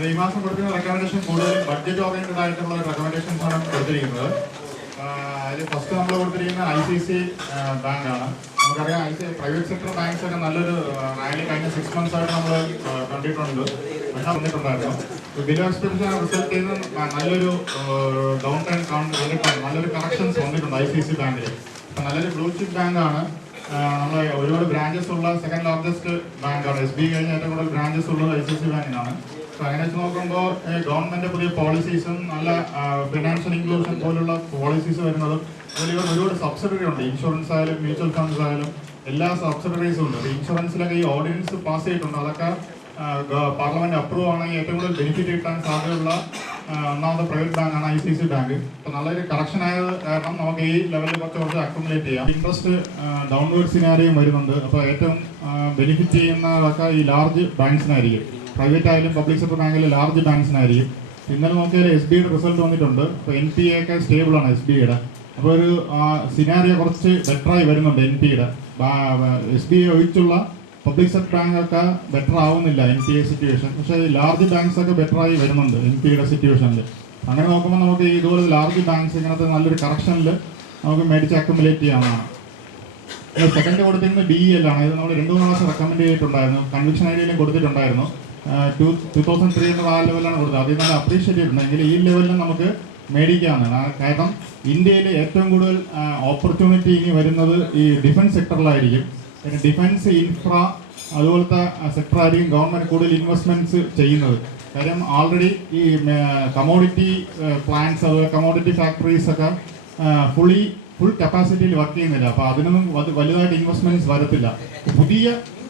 ഈ മാസം കൊടുക്കുന്ന റെക്കമെൻഡേഷൻ കൂടുതൽ ബഡ്ജറ്റ് ഓറിയന്റഡ് ആയിട്ടുള്ള റെക്കമെൻഡേഷൻസ് ആണ് കൊടുത്തിരിക്കുന്നത്. അതിൽ ഫസ്റ്റ് നമ്മൾ കൊടുത്തിരിക്കുന്ന ICICI ബാങ്കാണ്. നമുക്കറിയാം പ്രൈവറ്റ് സെക്ടർ ബാങ്ക്സ് ഒക്കെ നല്ലൊരു റാലി കഴിഞ്ഞ 6 months ആയിട്ട് നമ്മൾ കണ്ടിട്ടുണ്ട്, വന്നിട്ടുണ്ടായിരുന്നു. ബിലോ എക്സ്പെക്ടേഷൻ റിസൾട്ട് ചെയ്യുന്ന നല്ലൊരു ഡൗൺ ടൈം നല്ലൊരു കറക്ഷൻസ് വന്നിട്ടുണ്ട് ICICI ബാങ്കിൽ. അപ്പം നല്ലൊരു ബ്ലൂ ചിപ്പ് ബാങ്കാണ്. നമ്മൾ ഒരുപാട് ബ്രാഞ്ചസ് ഉള്ള സെക്കൻഡ് ലാർജസ്റ്റ് ബാങ്കാണ്. SBI കഴിഞ്ഞ ഏറ്റവും കൂടുതൽ ബ്രാഞ്ചസ് ഉള്ളത് ICICI ബാങ്കിനാണ്. അപ്പോൾ അങ്ങനെ വെച്ച് നോക്കുമ്പോൾ ഗവൺമെന്റ് പുതിയ പോളിസീസും നല്ല ഫിനാൻഷ്യൽ ഇൻക്ലൂഷൻ പോലുള്ള പോളിസീസ് വരുന്നതും അതിൽ ഒരുപാട് സബ്സിഡറി ഉണ്ട്. ഇൻഷുറൻസ് ആയാലും മ്യൂച്വൽ ഫണ്ട്സ് ആയാലും എല്ലാ സബ്സിഡറീസും ഉണ്ട്. ഇൻഷുറൻസിലൊക്കെ ഈ ഓർഡിനൻസ് പാസ് ചെയ്തിട്ടുണ്ട്. അതൊക്കെ പാർലമെന്റ് അപ്രൂവ് ആണെങ്കിൽ ഏറ്റവും കൂടുതൽ ബെനിഫിറ്റ് കിട്ടാൻ സാധ്യതയുള്ള ഒന്നാമത്തെ പ്രൈവറ്റ് ബാങ്കാണ് ICICI ബാങ്ക്. അപ്പോൾ നല്ലൊരു കറക്ഷൻ ആയത് കാരണം നമുക്ക് ഈ ലെവലിൽ കുറച്ച് അക്യുമുലേറ്റ് ചെയ്യാം. ഇൻട്രസ്റ്റ് ഡൗൺവേർഡ് സിനാരിയും വരുന്നുണ്ട്. അപ്പോൾ ഏറ്റവും ബെനിഫിറ്റ് ചെയ്യുന്നതൊക്കെ ഈ ലാർജ് ബാങ്ക്സിനായിരിക്കും. പ്രൈവറ്റ് ആയാലും പബ്ലിക് സെക്ടർ ബാങ്കിലും ലാർജ് ബാങ്ക്സിനായിരിക്കും. ഇന്നലെ നോക്കിയാൽ SBIയുടെ റിസൾട്ട് വന്നിട്ടുണ്ട്. അപ്പോൾ NPA ഒക്കെ സ്റ്റേബിൾ ആണ് SBIയുടെ. അപ്പോൾ ഒരു സിനാരിയോ കുറച്ച് ബെറ്ററായി വരുന്നുണ്ട് NPയുടെ. SBI ഒഴിച്ചുള്ള പബ്ലിക് സെക്ടർ ബാങ്ക് ഒക്കെ ബെറ്റർ ആവുന്നില്ല NPA സിറ്റുവേഷൻ. പക്ഷേ ലാർജ് ബാങ്ക്സ് ഒക്കെ ബെറ്ററായി വരുന്നുണ്ട് NPയുടെ സിറ്റുവേഷനിൽ. അങ്ങനെ നോക്കുമ്പോൾ നമുക്ക് ഇതുപോലെ ലാർജ് ബാങ്ക്സ് ഇങ്ങനത്തെ നല്ലൊരു കറക്ഷനിൽ നമുക്ക് മേടിച്ച് അക്യുമുലേറ്റ് ചെയ്യാവുന്നതാണ്. സെക്കൻഡ് കൊടുത്തിരുന്നത് DEL ആണ്. ഇത് നമ്മൾ 2-3 പ്രാവശ്യം റെക്കമെൻഡ് ചെയ്തിട്ടുണ്ടായിരുന്നു. കൺവിക്ഷൻ ഐഡിയയിലും കൊടുത്തിട്ടുണ്ടായിരുന്നു. 2300 ആ ലെവലാണ് കൊടുത്തത്. അതിൽ നല്ല അപ്രീഷിയേറ്റ് ചെയ്തിട്ടുണ്ടെങ്കിൽ ഈ ലെവലിൽ നമുക്ക് മേടിക്കാവുന്നതാണ്. കാരണം ഇന്ത്യയിൽ ഏറ്റവും കൂടുതൽ ഓപ്പർച്യൂണിറ്റി ഇനി വരുന്നത് ഈ ഡിഫൻസ് സെക്ടറിലായിരിക്കും. പിന്നെ ഡിഫൻസ്, ഇൻഫ്ര അതുപോലത്തെ സെക്ടറായിരിക്കും ഗവൺമെൻറ് കൂടുതൽ ഇൻവെസ്റ്റ്മെൻറ്റ്സ് ചെയ്യുന്നത്. കാര്യം ആൾറെഡി ഈ കമോഡിറ്റി പ്ലാന്റ്സ് അതുപോലെ കമോഡിറ്റി ഫാക്ടറീസ് ഒക്കെ ഫുൾ കപ്പാസിറ്റിയിൽ വർക്ക് ചെയ്യുന്നില്ല. അപ്പോൾ അതിനൊന്നും വലുതായിട്ട് ഇൻവെസ്റ്റ്മെൻറ്റ്സ് വരത്തില്ല. പുതിയ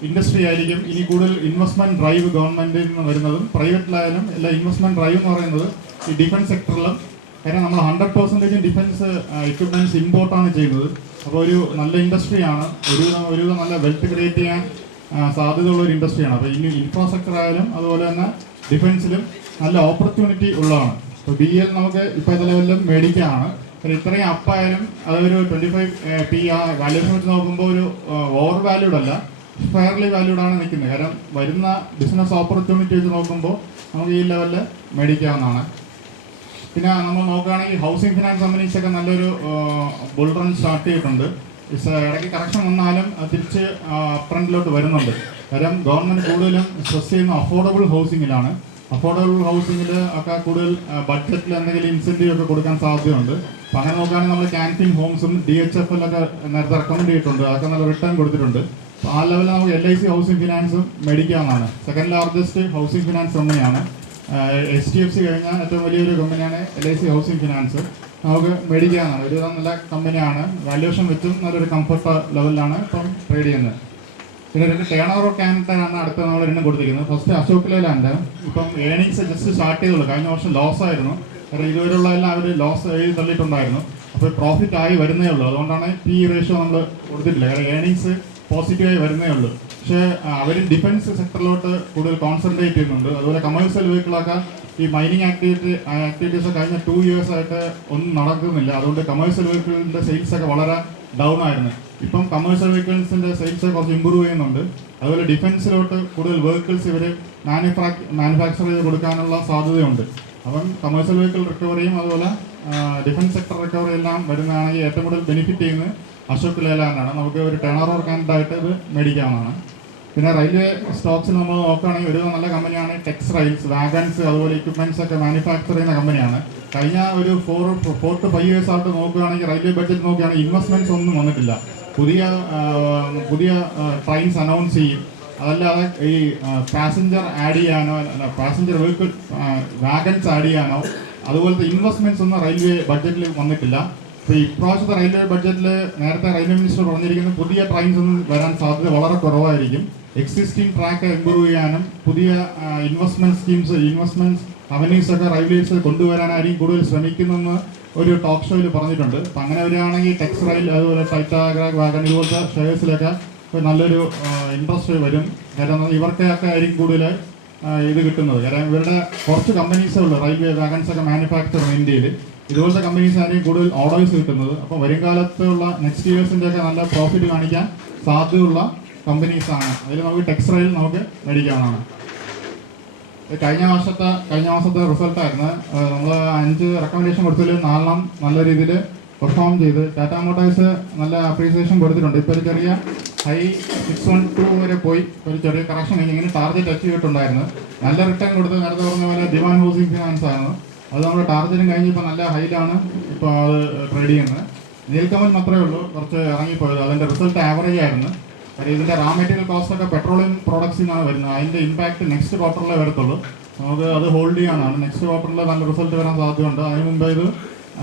ഇൻഡസ്ട്രി ആയിരിക്കും ഇനി കൂടുതൽ ഇൻവെസ്റ്റ്മെന്റ് ഡ്രൈവ് ഗവൺമെന്റിൽ നിന്ന് വരുന്നതും. പ്രൈവറ്റിലായാലും എല്ലാ ഇൻവെസ്റ്റ്മെന്റ് ഡ്രൈവ് എന്ന് പറയുന്നത് ഈ ഡിഫൻസ് സെക്ടറിലും. കാരണം നമ്മൾ 100% ഡിഫൻസ് എക്വിപ്മെന്റ്സ് ഇമ്പോർട്ടാണ് ചെയ്യുന്നത്. അപ്പോൾ ഒരു നല്ല ഇൻഡസ്ട്രിയാണ്, ഒരു നല്ല വെൽത്ത് ക്രിയേറ്റ് ചെയ്യാൻ സാധ്യതയുള്ള ഒരു ഇൻഡസ്ട്രിയാണ്. അപ്പോൾ ഇനി ഇൻഫ്രാസ്ട്രക്ചർ ആയാലും അതുപോലെ തന്നെ ഡിഫൻസിലും നല്ല ഓപ്പർച്യൂണിറ്റി ഉള്ളതാണ്. അപ്പോൾ DEL നമുക്ക് ഇപ്പോഴത്തെ ലെവലിലും മേടിക്കാനാണ്. ഇത്രയും അപ്പായാലും അതൊരു 25 PE വാല്യൂഷൻ വെച്ച് നോക്കുമ്പോൾ ഒരു ഓവർ വാല്യൂഡ് അല്ല, ഫെയർലി വാല്യൂഡാണ് നിൽക്കുന്നത്. കാരണം വരുന്ന ബിസിനസ് ഓപ്പർച്യൂണിറ്റി വെച്ച് നോക്കുമ്പോൾ നമുക്ക് ഈ ലെവലിൽ മേടിക്കാവുന്നതാണ്. പിന്നെ നമ്മൾ നോക്കുകയാണെങ്കിൽ ഹൗസിംഗ് ഫിനാൻസ് കമ്പനീസ് ഒക്കെ നല്ലൊരു ബുൾ റൺ സ്റ്റാർട്ട് ചെയ്തിട്ടുണ്ട്. ഇടയ്ക്ക് കറക്ഷൻ വന്നാലും തിരിച്ച് അപ്രണ്ടിലോട്ട് വരുന്നുണ്ട്. കാര്യം ഗവൺമെൻറ് കൂടുതലും സ്ട്രെസ് ചെയ്യുന്ന അഫോർഡബിൾ ഹൗസിങ്ങിലാണ്. അഫോർഡബിൾ ഹൗസിങ്ങിൽ ഒക്കെ കൂടുതൽ ബഡ്ജറ്റിൽ എന്തെങ്കിലും ഇൻസെൻറ്റീവ് ഒക്കെ കൊടുക്കാൻ സാധ്യതയുണ്ട്. അപ്പം അങ്ങനെ നോക്കുകയാണെങ്കിൽ നമ്മൾ ക്യാൻറ്റീൻ ഹോംസും DHFL ഒക്കെ നേരത്തെ റെക്കമെൻഡ് ചെയ്തിട്ടുണ്ട്. അതൊക്കെ നല്ല റിട്ടേൺ കൊടുത്തിട്ടുണ്ട്. ആ ലെവലിൽ നമുക്ക് LIC ഹൗസിംഗ് ഫിനാൻസും മേടിക്കാവുന്നതാണ്. സെക്കൻഡ് ലാർജസ്റ്റ് ഹൗസിംഗ് ഫിനാൻസ് കമ്പനിയാണ്. HDFC കഴിഞ്ഞാൽ ഏറ്റവും വലിയൊരു കമ്പനിയാണ് LIC ഹൗസിംഗ് ഫിനാൻസ്. നമുക്ക് മേടിക്കാവുന്നതാണ്. ഒരു നല്ല കമ്പനിയാണ്. വാല്യൂഷൻ വെച്ചും നല്ലൊരു കംഫർട്ട് ലെവലിലാണ് ഇപ്പം ട്രേഡ് ചെയ്യുന്നത്. പിന്നെ 2 ടേൺ ഓവർ ക്യാൻറ്റാണ് അടുത്ത നമ്മൾ 2 കൊടുത്തിരിക്കുന്നത്. ഫസ്റ്റ് അശോക് ലേലാൻഡ്. ഇപ്പം ഏണിങ്സ് ജസ്റ്റ് സ്റ്റാർട്ട് ചെയ്തുള്ളൂ. കഴിഞ്ഞ വർഷം ലോസ് ആയിരുന്നു. കാരണം ഇതുവരെയുള്ള എല്ലാം അവർ ലോസ് എഴുതി തള്ളിയിട്ടുണ്ടായിരുന്നു. അപ്പോൾ പ്രോഫിറ്റ് ആയി വരുന്നേ ഉള്ളൂ. അതുകൊണ്ടാണ് PE റേഷ്യോ നമ്മൾ കൊടുത്തിട്ടില്ല. കാരണം ഏണിങ്സ് പോസിറ്റീവായി വരുന്നേ ഉള്ളൂ. പക്ഷേ അവർ ഡിഫൻസ് സെക്ടറിലോട്ട് കൂടുതൽ കോൺസെൻട്രേറ്റ് ചെയ്യുന്നുണ്ട്. അതുപോലെ കമേഴ്ഷ്യൽ വെഹിക്കിളൊക്കെ ഈ മൈനിങ് ആക്ടിവിറ്റീസ് കഴിഞ്ഞ 2 years ആയിട്ട് ഒന്നും നടക്കുന്നില്ല. അതുകൊണ്ട് കമേഴ്ഷ്യൽ വെഹിക്കിളിൻ്റെ സെയിൽസ് ഒക്കെ വളരെ ഡൗൺ ആയിരുന്നു. ഇപ്പം കമേഴ്ഷ്യൽ വെഹിക്കിൾസിൻ്റെ സെയിൽസ് കുറച്ച് ഇമ്പ്രൂവ് ചെയ്യുന്നുണ്ട്. അതുപോലെ ഡിഫൻസിലോട്ട് കൂടുതൽ വെഹിക്കിൾസ് ഇവർ മാനുഫാക്ചർ ചെയ്ത് കൊടുക്കാനുള്ള സാധ്യതയുണ്ട്. അപ്പം കമേഴ്ഷ്യൽ വെഹിക്കിൾ റിക്കവറിയും അതുപോലെ ഡിഫൻസ് സെക്ടർ റിക്കവറി എല്ലാം വരുന്നതാണെങ്കിൽ ഏറ്റവും കൂടുതൽ ബെനിഫിറ്റ് ചെയ്യുന്നത് അശോക് ലേലാൻഡാണ്. നമുക്ക് ഒരു ടേൺ ഓവർ ക്യാൻഡായിട്ട് ഇത് മേടിക്കാവുന്നതാണ്. പിന്നെ റെയിൽവേ സ്റ്റോക്സിൽ നമ്മൾ നോക്കുകയാണെങ്കിൽ ഒരു നല്ല കമ്പനിയാണ് ടെക്സ് റെയിൽസ്, വാഗൺസ് അതുപോലെ എക്യുപ്മെന്റ്സ് ഒക്കെ മാനുഫാക്ചർ ചെയ്യുന്ന കമ്പനിയാണ്. കഴിഞ്ഞ ഒരു 4 to 5 years ആയിട്ട് നോക്കുകയാണെങ്കിൽ റെയിൽവേ ബഡ്ജറ്റ് നോക്കുകയാണെങ്കിൽ ഇൻവെസ്റ്റ്മെന്റ്സ് ഒന്നും വന്നിട്ടില്ല. പുതിയ ട്രെയിൻസ് അനൗൺസ് ചെയ്യും. അതല്ലാതെ ഈ പാസഞ്ചർ ആഡ് ചെയ്യാനോ പാസഞ്ചർ വെഹിക്കിൾ വാഗൺസ് ആഡ് ചെയ്യാനോ അതുപോലത്തെ ഇൻവെസ്റ്റ്മെന്റ്സ് ഒന്നും റെയിൽവേ ബഡ്ജറ്റിൽ വന്നിട്ടില്ല. ഇപ്പോൾ ഇപ്രാവശ്യത്തെ റെയിൽവേ ബഡ്ജറ്റിൽ നേരത്തെ റെയിൽവേ മിനിസ്റ്റർ പറഞ്ഞിരിക്കുന്നത് പുതിയ ട്രെയിൻസ് ഒന്നും വരാൻ സാധ്യത വളരെ കുറവായിരിക്കും. എക്സിസ്റ്റിംഗ് ട്രാക്ക് ഇമ്പ്രൂവ് ചെയ്യാനും പുതിയ ഇൻവെസ്റ്റ്മെന്റ്സ് അവനീസ് ഒക്കെ റെയിൽവേസിൽ കൊണ്ടുവരാനായിരിക്കും കൂടുതൽ ശ്രമിക്കുന്നതെന്ന് ഒരു ടോക്ക് ഷോയിൽ പറഞ്ഞിട്ടുണ്ട്. അപ്പം അങ്ങനെ വരികയാണെങ്കിൽ ടെക്സ് റെയിൽ അതുപോലെ ടൈറ്റാഗ്രാഗ് വാഗൺ ഇതുപോലത്തെ ഷെയർസിലൊക്കെ നല്ലൊരു ഇൻട്രസ്റ്റ് വരും. കാരണം ഇവർക്കൊക്കെ ആയിരിക്കും കൂടുതൽ ഇത് കിട്ടുന്നത്. കാരണം ഇവരുടെ കുറച്ച് കമ്പനീസേ ഉള്ളൂ റെയിൽവേ വാഗൺസ് ഒക്കെ മാനുഫാക്ചർ ഇന്ത്യയിൽ. ഇതുപോലത്തെ കമ്പനീസ് ആയിരിക്കും കൂടുതൽ ഓർഡേഴ്സ് കിട്ടുന്നത്. അപ്പോൾ വരും കാലത്തുള്ള നെക്സ്റ്റ് ഇയേഴ്സിൻ്റെ ഒക്കെ നല്ല പ്രോഫിറ്റ് കാണിക്കാൻ സാധ്യതയുള്ള കമ്പനീസാണ്. അതിൽ നമുക്ക് ടെക്സ് റെയിൽ നമുക്ക് മേടിക്കാവുന്നതാണ്. കഴിഞ്ഞ മാസത്തെ റിസൾട്ടായിരുന്നു. നമ്മൾ 5 റെക്കമെൻഡേഷൻ കൊടുത്തതിൽ 4 നല്ല രീതിയിൽ പെർഫോം ചെയ്ത് ടാറ്റ മോട്ടോഴ്സ് നല്ല അപ്രീസിയേഷൻ കൊടുത്തിട്ടുണ്ട്. ഇപ്പോൾ ഒരു ചെറിയ ഹൈ 612 വരെ പോയി, ഒരു ചെറിയ കറക്ഷൻ കഴിഞ്ഞ് ഇങ്ങനെ ടാർഗറ്റ് അച്ചീവ് ചെയ്തിട്ടുണ്ടായിരുന്നു. നല്ല റിട്ടേൺ കൊടുത്ത് നേരത്തെ പറഞ്ഞ പോലെ ദിവാൻ ഹൗസിംഗ് ഫിനാൻസ് ആയിരുന്നു. അത് നമ്മുടെ ടാർഗറ്റും കഴിഞ്ഞ് ഇപ്പോൾ നല്ല ഹൈയിലാണ് ഇപ്പോൾ അത് ട്രേഡ് ചെയ്യുന്നത്. നീൽക്കമൽ മാത്രമേ ഉള്ളൂ കുറച്ച് ഇറങ്ങിപ്പോയത്. അതിൻ്റെ റിസൾട്ട് ആവറേജ് ആയിരുന്നു. കാര്യം ഇതിൻ്റെ റാ മെറ്റീരിയൽ കോസ്റ്റ് ഒക്കെ പെട്രോളിയം പ്രോഡക്ട്സിൽ നിന്നാണ് വരുന്നത്. അതിൻ്റെ ഇമ്പാക്ട് നെക്സ്റ്റ് ക്വാർട്ടറിലേ വരത്തുള്ളൂ. നമുക്ക് അത് ഹോൾഡ് ചെയ്യാനാണ്. നെക്സ്റ്റ് ക്വാർട്ടറിൽ നല്ല റിസൾട്ട് വരാൻ സാധ്യതയുണ്ട്. അതിന് മുമ്പ് ഇത്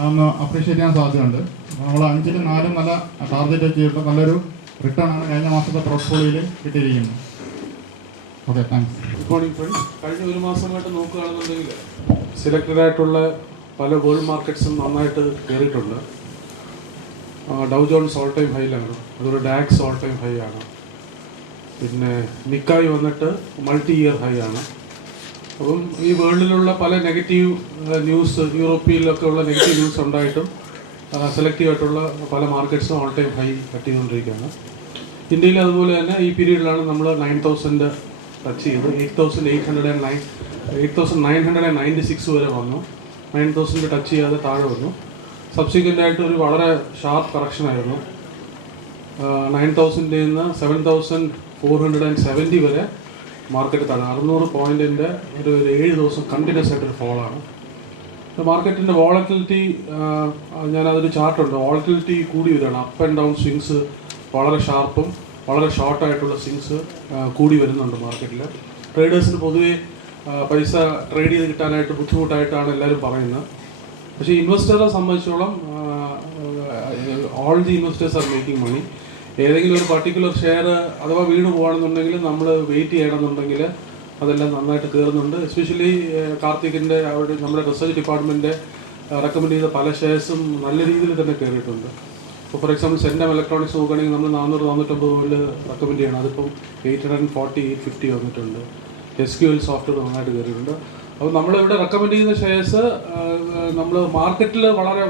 ഒന്ന് അപ്രീഷിയേറ്റ് ചെയ്യാൻ സാധ്യതയുണ്ട്. നമ്മൾ 5-ലും 4-ലും നല്ല ടാർഗറ്റ് ചെയ്തിട്ട് നല്ലൊരു റിട്ടേൺ ആണ് കഴിഞ്ഞ മാസത്തെ പോർട്ട്ഫോളിയോയിൽ കിട്ടിയിരിക്കുന്നത്. Okay, thanks. Good morning friends. കഴിഞ്ഞ ഒരു മാസമായിട്ട് നോക്കുകയാണെന്നുണ്ടെങ്കിൽ സെലക്റ്റഡ് ആയിട്ടുള്ള പല വേൾഡ് മാർക്കറ്റ്സും നന്നായിട്ട് കയറിയിട്ടുണ്ട്. ഡൗ ജോൺസ് ഓൾ ടൈം ഹൈയിലാണ്, അതുപോലെ ഡാക്സ് ഓൾ ടൈം ഹൈ ആണ്. പിന്നെ നിക്കായി വന്നിട്ട് മൾട്ടി ഇയർ ഹൈ ആണ്. അപ്പം ഈ വേൾഡിലുള്ള പല നെഗറ്റീവ് ന്യൂസ്, യൂറോപ്പിലൊക്കെ ഉള്ള നെഗറ്റീവ് ന്യൂസ് ഉണ്ടായിട്ടും സെലക്റ്റീവ് ആയിട്ടുള്ള പല മാർക്കറ്റ്സും ഓൾ ടൈം ഹൈ കട്ട് ചെയ്തുകൊണ്ടിരിക്കുകയാണ്. ഇന്ത്യയിൽ അതുപോലെ തന്നെ ഈ പീരീഡിലാണ് നമ്മൾ 9,000 ടച്ച് ചെയ്ത് 8,996 വരെ വന്നു. 9,000 ടച്ച് ചെയ്യാതെ താഴെ വന്നു. സബ്സിക്വൻ്റ് ആയിട്ട് ഒരു വളരെ ഷാർപ്പ് കറക്ഷൻ ആയിരുന്നു. 9,000 നിന്ന് 7,470 വരെ മാർക്കറ്റ് താഴെ 600 പോയിൻറ്റിൻ്റെ ഒരു 7 ദിവസം കണ്ടിന്യൂസ് ആയിട്ടൊരു ഫോളാണ്. മാർക്കറ്റിൻ്റെ വോളറ്റിലിറ്റി, ഞാനതൊരു ചാർട്ടുണ്ട്, വോളറ്റിലിറ്റി കൂടി വരികയാണ്. അപ്പ് ആൻഡ് ഡൗൺ സ്വിങ്സ് വളരെ ഷാർപ്പും വളരെ ഷോർട്ടായിട്ടുള്ള സ്വിങ്സ് കൂടി വരുന്നുണ്ട് മാർക്കറ്റിൽ. ട്രേഡേഴ്സിന് പൊതുവേ പൈസ ട്രേഡ് ചെയ്ത് കിട്ടാനായിട്ട് ബുദ്ധിമുട്ടായിട്ടാണ് എല്ലാവരും പറയുന്നത്. പക്ഷേ ഇൻവെസ്റ്ററെ സംബന്ധിച്ചോളം all the investors are making money. ഏതെങ്കിലും ഒരു പർട്ടിക്കുലർ ഷെയർ അഥവാ വീണ് പോകുകയാണെന്നുണ്ടെങ്കിൽ നമ്മൾ വെയിറ്റ് ചെയ്യണമെന്നുണ്ടെങ്കിൽ അതെല്ലാം നന്നായിട്ട് കയറുന്നുണ്ട്. എസ്പെഷ്യലി കാർത്തികിൻ്റെ നമ്മുടെ റിസർച്ച് ഡിപ്പാർട്ട്മെൻറ്റ് റെക്കമെൻഡ് ചെയ്ത പല ഷെയർസും നല്ല രീതിയിൽ തന്നെ കയറിയിട്ടുണ്ട്. ഇപ്പോൾ ഫോർ എക്സാമ്പിൾ സെൻഡം ഇലക്ട്രോണിക്സ് നോക്കുകയാണെങ്കിൽ നമ്മൾ 400-450 മുതൽ റെക്കമെൻഡ് ചെയ്യണം. അതിപ്പം 840-850 വന്നിട്ടുണ്ട്. SQL സോഫ്റ്റ്വെയർ നന്നായിട്ട് കയറിയിട്ടുണ്ട്. അപ്പോൾ നമ്മളിവിടെ റെക്കമെൻഡ് ചെയ്യുന്ന ഷെയർസ് നമ്മൾ മാർക്കറ്റിൽ വളരെ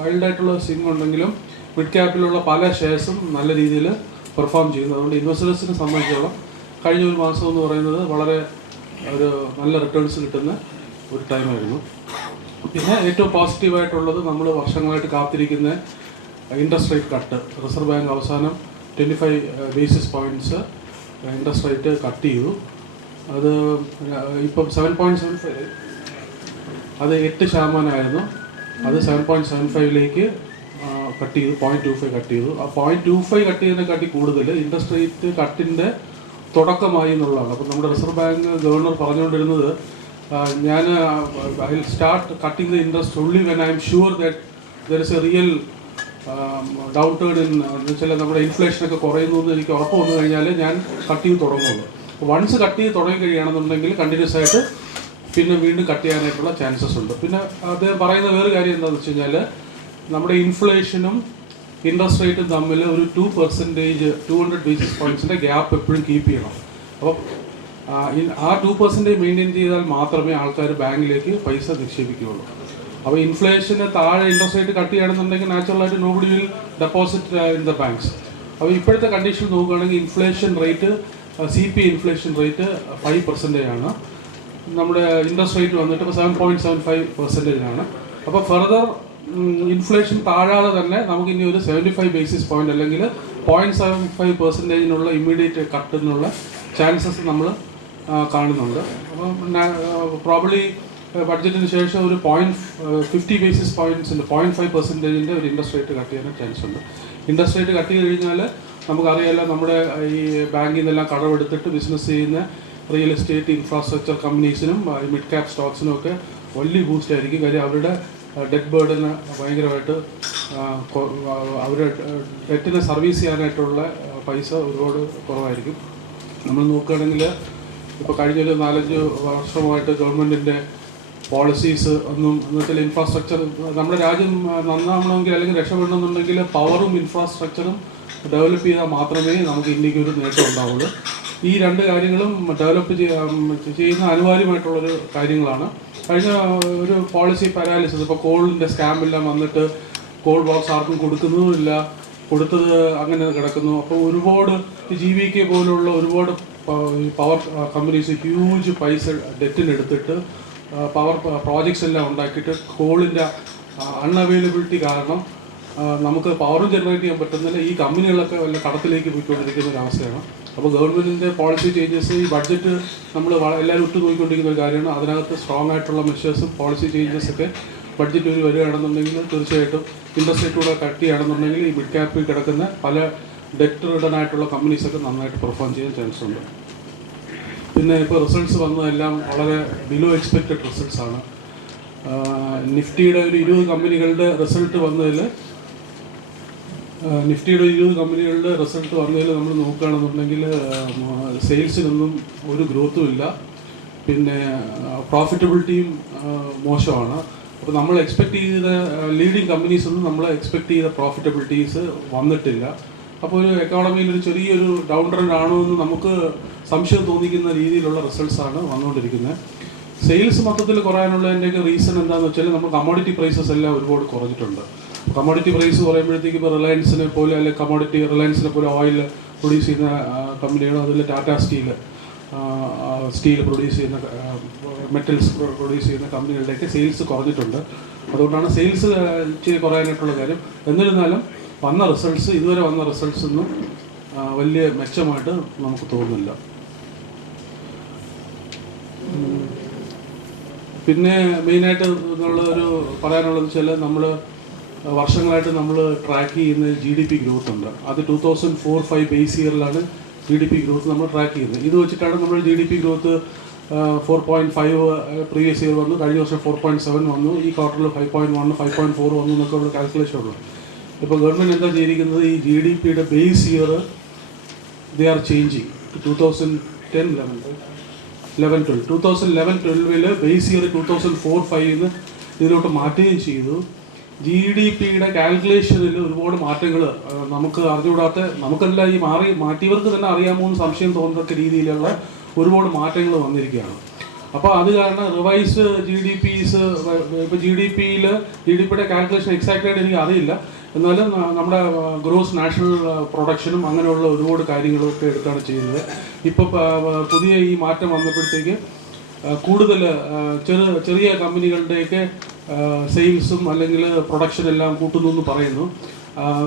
വൈൽഡായിട്ടുള്ള സ്വിംഗ് ഉണ്ടെങ്കിലും മിഡ് ക്യാപ്പിലുള്ള പല ഷെയർസും നല്ല രീതിയിൽ പെർഫോം ചെയ്യുന്നു. അതുകൊണ്ട് ഇൻവെസ്റ്റേഴ്സിനെ സംബന്ധിച്ചോളം കഴിഞ്ഞ ഒരു മാസം എന്ന് പറയുന്നത് വളരെ ഒരു നല്ല റിട്ടേൺസ് കിട്ടുന്ന ഒരു ടൈമായിരുന്നു. പിന്നെ ഏറ്റവും പോസിറ്റീവായിട്ടുള്ളത് നമ്മൾ വർഷങ്ങളായിട്ട് കാത്തിരിക്കുന്ന interest rate cut. Reserve bank അവസാനം 25 basis points interest rate cut ചെയ്തു. അത് ഇപ്പം 7.75, അത് 8% അത് 7.75 കട്ട് ചെയ്തു. 0.25 കട്ട് ചെയ്തു. ആ 0.25 കട്ട് ചെയ്തതിനെക്കാട്ടി കൂടുതൽ ഇൻട്രസ്റ്റ് റേറ്റ് കട്ടിൻ്റെ തുടക്കമായി എന്നുള്ളതാണ്. അപ്പോൾ നമ്മുടെ റിസർവ് ബാങ്ക് ഗവർണർ പറഞ്ഞുകൊണ്ടിരുന്നത്, ഞാൻ I will start cutting the interest only when I am sure that there is A real down turn എന്ന് വെച്ചാൽ നമ്മുടെ ഇൻഫ്ലേഷനൊക്കെ കുറയുന്നു എന്ന് എനിക്ക് ഉറപ്പ് വന്നു കഴിഞ്ഞാൽ ഞാൻ കട്ട് ചെയ്ത് തുടങ്ങുള്ളൂ. വൺസ് കട്ട് ചെയ്ത് തുടങ്ങി കഴിയുകയാണെന്നുണ്ടെങ്കിൽ കണ്ടിന്യൂസ് ആയിട്ട് പിന്നെ വീണ്ടും കട്ട് ചെയ്യാനായിട്ടുള്ള ചാൻസസ് ഉണ്ട്. പിന്നെ അദ്ദേഹം പറയുന്ന വേറെ കാര്യം എന്താണെന്ന് വെച്ച് കഴിഞ്ഞാൽ നമ്മുടെ ഇൻഫ്ലേഷനും ഇൻട്രസ്റ്റ് റേറ്റും തമ്മിൽ ഒരു 200 ബേസിസ് പോയിൻറ്റ്സിൻ്റെ ഗ്യാപ്പ് എപ്പോഴും കീപ്പ് ചെയ്യണം. അപ്പം ആ 2% മെയിൻറ്റെയിൻ ചെയ്താൽ മാത്രമേ ആൾക്കാർ ബാങ്കിലേക്ക് പൈസ നിക്ഷേപിക്കുകയുള്ളൂ. അപ്പോൾ ഇൻഫ്ലേഷന് താഴെ ഇൻട്രസ്റ്റ് റേറ്റ് കട്ട് ചെയ്യണമെന്നുണ്ടെങ്കിൽ നാച്ചുറലായിട്ട് nobody will deposit in the banks. അപ്പോൾ ഇപ്പോഴത്തെ കണ്ടീഷൻ നോക്കുകയാണെങ്കിൽ inflation rate CPI inflation rate 5% ആണ്. നമ്മുടെ ഇൻട്രസ്റ്റ് റേറ്റ് വന്നിട്ട് ഇപ്പോൾ 7.75% അപ്പോൾ ഫർദർ ഇൻഫ്ലേഷൻ താഴാതെ തന്നെ നമുക്ക് ഇനി ഒരു 75 ബേസിസ് പോയിന്റ് അല്ലെങ്കിൽ 0.75% ഇമ്മീഡിയറ്റ് കട്ടിനുള്ള ചാൻസസ് നമ്മൾ കാണുന്നുണ്ട്. അപ്പം പ്രോബ്ലി ബഡ്ജറ്റിന് ശേഷം ഒരു 50 ബേസിസ് പോയിന്റ്സിൻ്റെ 0.5% ഒരു ഇൻട്രസ്റ്റ് റേറ്റ് കട്ട് ചെയ്യാൻ ചാൻസ് ഉണ്ട്. ഇൻട്രസ്റ്റ് റേറ്റ് കട്ട് ചെയ്ത് കഴിഞ്ഞാൽ നമുക്കറിയാമല്ലോ, നമ്മുടെ ഈ ബാങ്കിൽ നിന്നെല്ലാം കടമെടുത്തിട്ട് ബിസിനസ് ചെയ്യുന്ന റിയൽ എസ്റ്റേറ്റ് ഇൻഫ്രാസ്ട്രക്ചർ കമ്പനീസിനും മിഡ് ക്യാപ് സ്റ്റോക്സിനും ഒക്കെ വലിയ ബൂസ്റ്റ് ആയിരിക്കും. കാര്യം അവരുടെ ഡെറ്റ് ബേർഡന് ഭയങ്കരമായിട്ട് അവരുടെ ഡെറ്റിനെ സർവീസ് ചെയ്യാനായിട്ടുള്ള പൈസ ഒരുപാട് കുറവായിരിക്കും. നമ്മൾ നോക്കുകയാണെങ്കിൽ ഇപ്പോൾ കഴിഞ്ഞൊരു 4-5 വർഷമായിട്ട് ഗവൺമെൻറ്റിൻ്റെ പോളിസീസ് ഒന്നും എന്ന് വെച്ചാൽ ഇൻഫ്രാസ്ട്രക്ചർ നമ്മുടെ രാജ്യം നന്നാവണമെങ്കിൽ അല്ലെങ്കിൽ രക്ഷപ്പെടണമെന്നുണ്ടെങ്കിൽ പവറും ഇൻഫ്രാസ്ട്രക്ചറും ഡെവലപ്പ് ചെയ്താൽ മാത്രമേ നമുക്ക് ഇന്ത്യക്ക് ഒരു നേട്ടം ഉണ്ടാവുള്ളൂ. ഈ രണ്ട് കാര്യങ്ങളും ഡെവലപ്പ് ചെയ്യുന്ന അനിവാര്യമായിട്ടുള്ളൊരു കാര്യങ്ങളാണ്. കഴിഞ്ഞ ഒരു പോളിസി പാരാലിസിസ്, ഇപ്പോൾ കോളിൻ്റെ സ്കാമെല്ലാം വന്നിട്ട് കോൾ ബോക്സ് ആർക്കും കൊടുക്കുന്നുമില്ല, കൊടുത്തത് അങ്ങനെ കിടക്കുന്നു. അപ്പോൾ ഒരുപാട് GVK പോലുള്ള ഒരുപാട് പവർ കമ്പനീസ് ഹ്യൂജ് പൈസ ഡെറ്റിനെടുത്തിട്ട് പവർ പ്രോജക്ട്സ് എല്ലാം ഉണ്ടാക്കിയിട്ട് കോളിൻ്റെ അൺഅവൈലബിലിറ്റി കാരണം നമുക്ക് പവറും ജനറേറ്റ് ചെയ്യാൻ പറ്റുന്നില്ല. ഈ കമ്പനികളൊക്കെ വല്ല കടത്തിലേക്ക് പോയിക്കൊണ്ടിരിക്കുന്ന ഒരു അവസ്ഥയാണ്. അപ്പോൾ ഗവൺമെൻറ്റിൻ്റെ പോളിസി ചേഞ്ചസ്, ഈ ബഡ്ജറ്റ് നമ്മൾ എല്ലാവരും ഉറ്റുനോക്കിക്കൊണ്ടിരിക്കുന്ന ഒരു കാര്യമാണ്. അതിനകത്ത് സ്ട്രോങ് ആയിട്ടുള്ള മെഷേഴ്സും പോളിസി ചേഞ്ചസൊക്കെ ബഡ്ജറ്റ് ഒരു വരികയാണെന്നുണ്ടെങ്കിൽ തീർച്ചയായിട്ടും ഇൻട്രസ്റ്റ് റേറ്റ് കൂടെ കട്ട് ചെയ്യുകയാണെന്നുണ്ടെങ്കിൽ ഈ മിഡ് ക്യാപ്പിൽ കിടക്കുന്ന പല ഡെറ്റ് റിട്ടേൺ ആയിട്ടുള്ള കമ്പനീസൊക്കെ നന്നായിട്ട് പെർഫോം ചെയ്യാൻ ചാൻസ് ഉണ്ട്. പിന്നെ ഇപ്പോൾ റിസൾട്ട്സ് വന്നതെല്ലാം വളരെ ബിലോ എക്സ്പെക്റ്റഡ് റിസൾട്ട്സ് ആണ്. നിഫ്റ്റിയുടെ ഒരു 20 കമ്പനികളുടെ റിസൾട്ട് വന്നതിൽ നമ്മൾ നോക്കുകയാണെന്നുണ്ടെങ്കിൽ സെയിൽസിനൊന്നും ഒരു ഗ്രോത്തും ഇല്ല, പിന്നെ പ്രോഫിറ്റബിലിറ്റിയും മോശമാണ്. അപ്പോൾ നമ്മൾ എക്സ്പെക്ട് ചെയ്ത ലീഡിങ് കമ്പനീസൊന്നും നമ്മൾ എക്സ്പെക്ട് ചെയ്ത പ്രോഫിറ്റബിലിറ്റീസ് വന്നിട്ടില്ല. അപ്പോൾ ഒരു എക്കോണമിയിൽ ഒരു ചെറിയൊരു ഡൗൺ ട്രെൻഡ് ആണോ എന്ന് നമുക്ക് സംശയം തോന്നിക്കുന്ന രീതിയിലുള്ള റിസൾട്ട്സാണ് വന്നുകൊണ്ടിരിക്കുന്നത്. സെയിൽസ് മൊത്തത്തിൽ കുറയാനുള്ളതിൻ്റെയൊക്കെ റീസൺ എന്താണെന്ന് വെച്ചാൽ നമ്മൾ കമ്മോഡിറ്റി പ്രൈസസ് എല്ലാം ഒരുപാട് കുറഞ്ഞിട്ടുണ്ട്. കമ്മോഡിറ്റി പ്രൈസ് കുറയുമ്പോഴത്തേക്ക് ഇപ്പോൾ റിലയൻസിനെ പോലെ അല്ലെങ്കിൽ റിലയൻസിനെ പോലെ ഓയിൽ പ്രൊഡ്യൂസ് ചെയ്യുന്ന കമ്പനികൾ, അതിൽ ടാറ്റ സ്റ്റീൽ പ്രൊഡ്യൂസ് ചെയ്യുന്ന മെറ്റൽസ് പ്രൊഡ്യൂസ് ചെയ്യുന്ന കമ്പനികളുടെയൊക്കെ സെയിൽസ് കുറഞ്ഞിട്ടുണ്ട്. അതുകൊണ്ടാണ് സെയിൽസ് ഇച്ചിരി കുറയാനായിട്ടുള്ള കാര്യം. എന്നിരുന്നാലും ഇതുവരെ വന്ന റിസൾട്ട്സ് ഒന്നും വലിയ മെച്ചമായിട്ട് നമുക്ക് തോന്നുന്നില്ല. പിന്നെ മെയിനായിട്ട് പറയാനുള്ളതെന്ന് വെച്ചാൽ നമ്മൾ വർഷങ്ങളായിട്ട് നമ്മൾ ട്രാക്ക് ചെയ്യുന്ന GDP ഗ്രോത്ത് ഉണ്ട്. അത് 2004-05 ബേസ് ഇയറിലാണ് GDP ഗ്രോത്ത് നമ്മൾ ട്രാക്ക് ചെയ്യുന്നത്. ഇത് വെച്ചിട്ടാണ് നമ്മൾ GDP ഗ്രോത്ത് 4.5 പ്രീവിയസ് ഇയർ വന്നു, കഴിഞ്ഞ വർഷം 4.7 വന്നു, ഈ ക്വാർട്ടറിൽ 5.1 5.4 വന്നു എന്നൊക്കെ ഉള്ള കാൽക്കുലേഷൻ ഉള്ളു. ഇപ്പോൾ ഗവൺമെൻറ് എന്താ ചെയ്തിരിക്കുന്നത്, ഈ GDPയുടെ base year they are changing 2011-12 base year 2004-05 ഇതിലോട്ട് മാറ്റുകയും ചെയ്തു. GDPയുടെ കാൽക്കുലേഷനിൽ ഒരുപാട് മാറ്റങ്ങൾ നമുക്ക് അറിഞ്ഞുകൂടാത്ത, നമുക്കല്ല ഈ മാറ്റിയവർക്ക് തന്നെ അറിയാമോ എന്ന് സംശയം തോന്നത്തക്ക രീതിയിലുള്ള ഒരുപാട് മാറ്റങ്ങൾ വന്നിരിക്കുകയാണ്. അപ്പോൾ അത് കാരണം റിവൈസ് GDPs ഇപ്പോൾ GDPയുടെ കാൽക്കുലേഷൻ എക്സാക്റ്റായിട്ട് എനിക്ക് അറിയില്ല, എന്നാലും നമ്മുടെ ഗ്രോസ് നാഷണൽ പ്രൊഡക്ഷനും അങ്ങനെയുള്ള ഒരുപാട് കാര്യങ്ങളൊക്കെ എടുത്താണ് ചെയ്തത്. ഇപ്പോൾ പുതിയ ഈ മാറ്റം വന്നപ്പോഴത്തേക്ക് കൂടുതൽ ചെറിയ കമ്പനികളുടെയൊക്കെ സെയിൽസും അല്ലെങ്കിൽ പ്രൊഡക്ഷൻ എല്ലാം കൂട്ടുന്നു എന്ന് പറയുന്നു.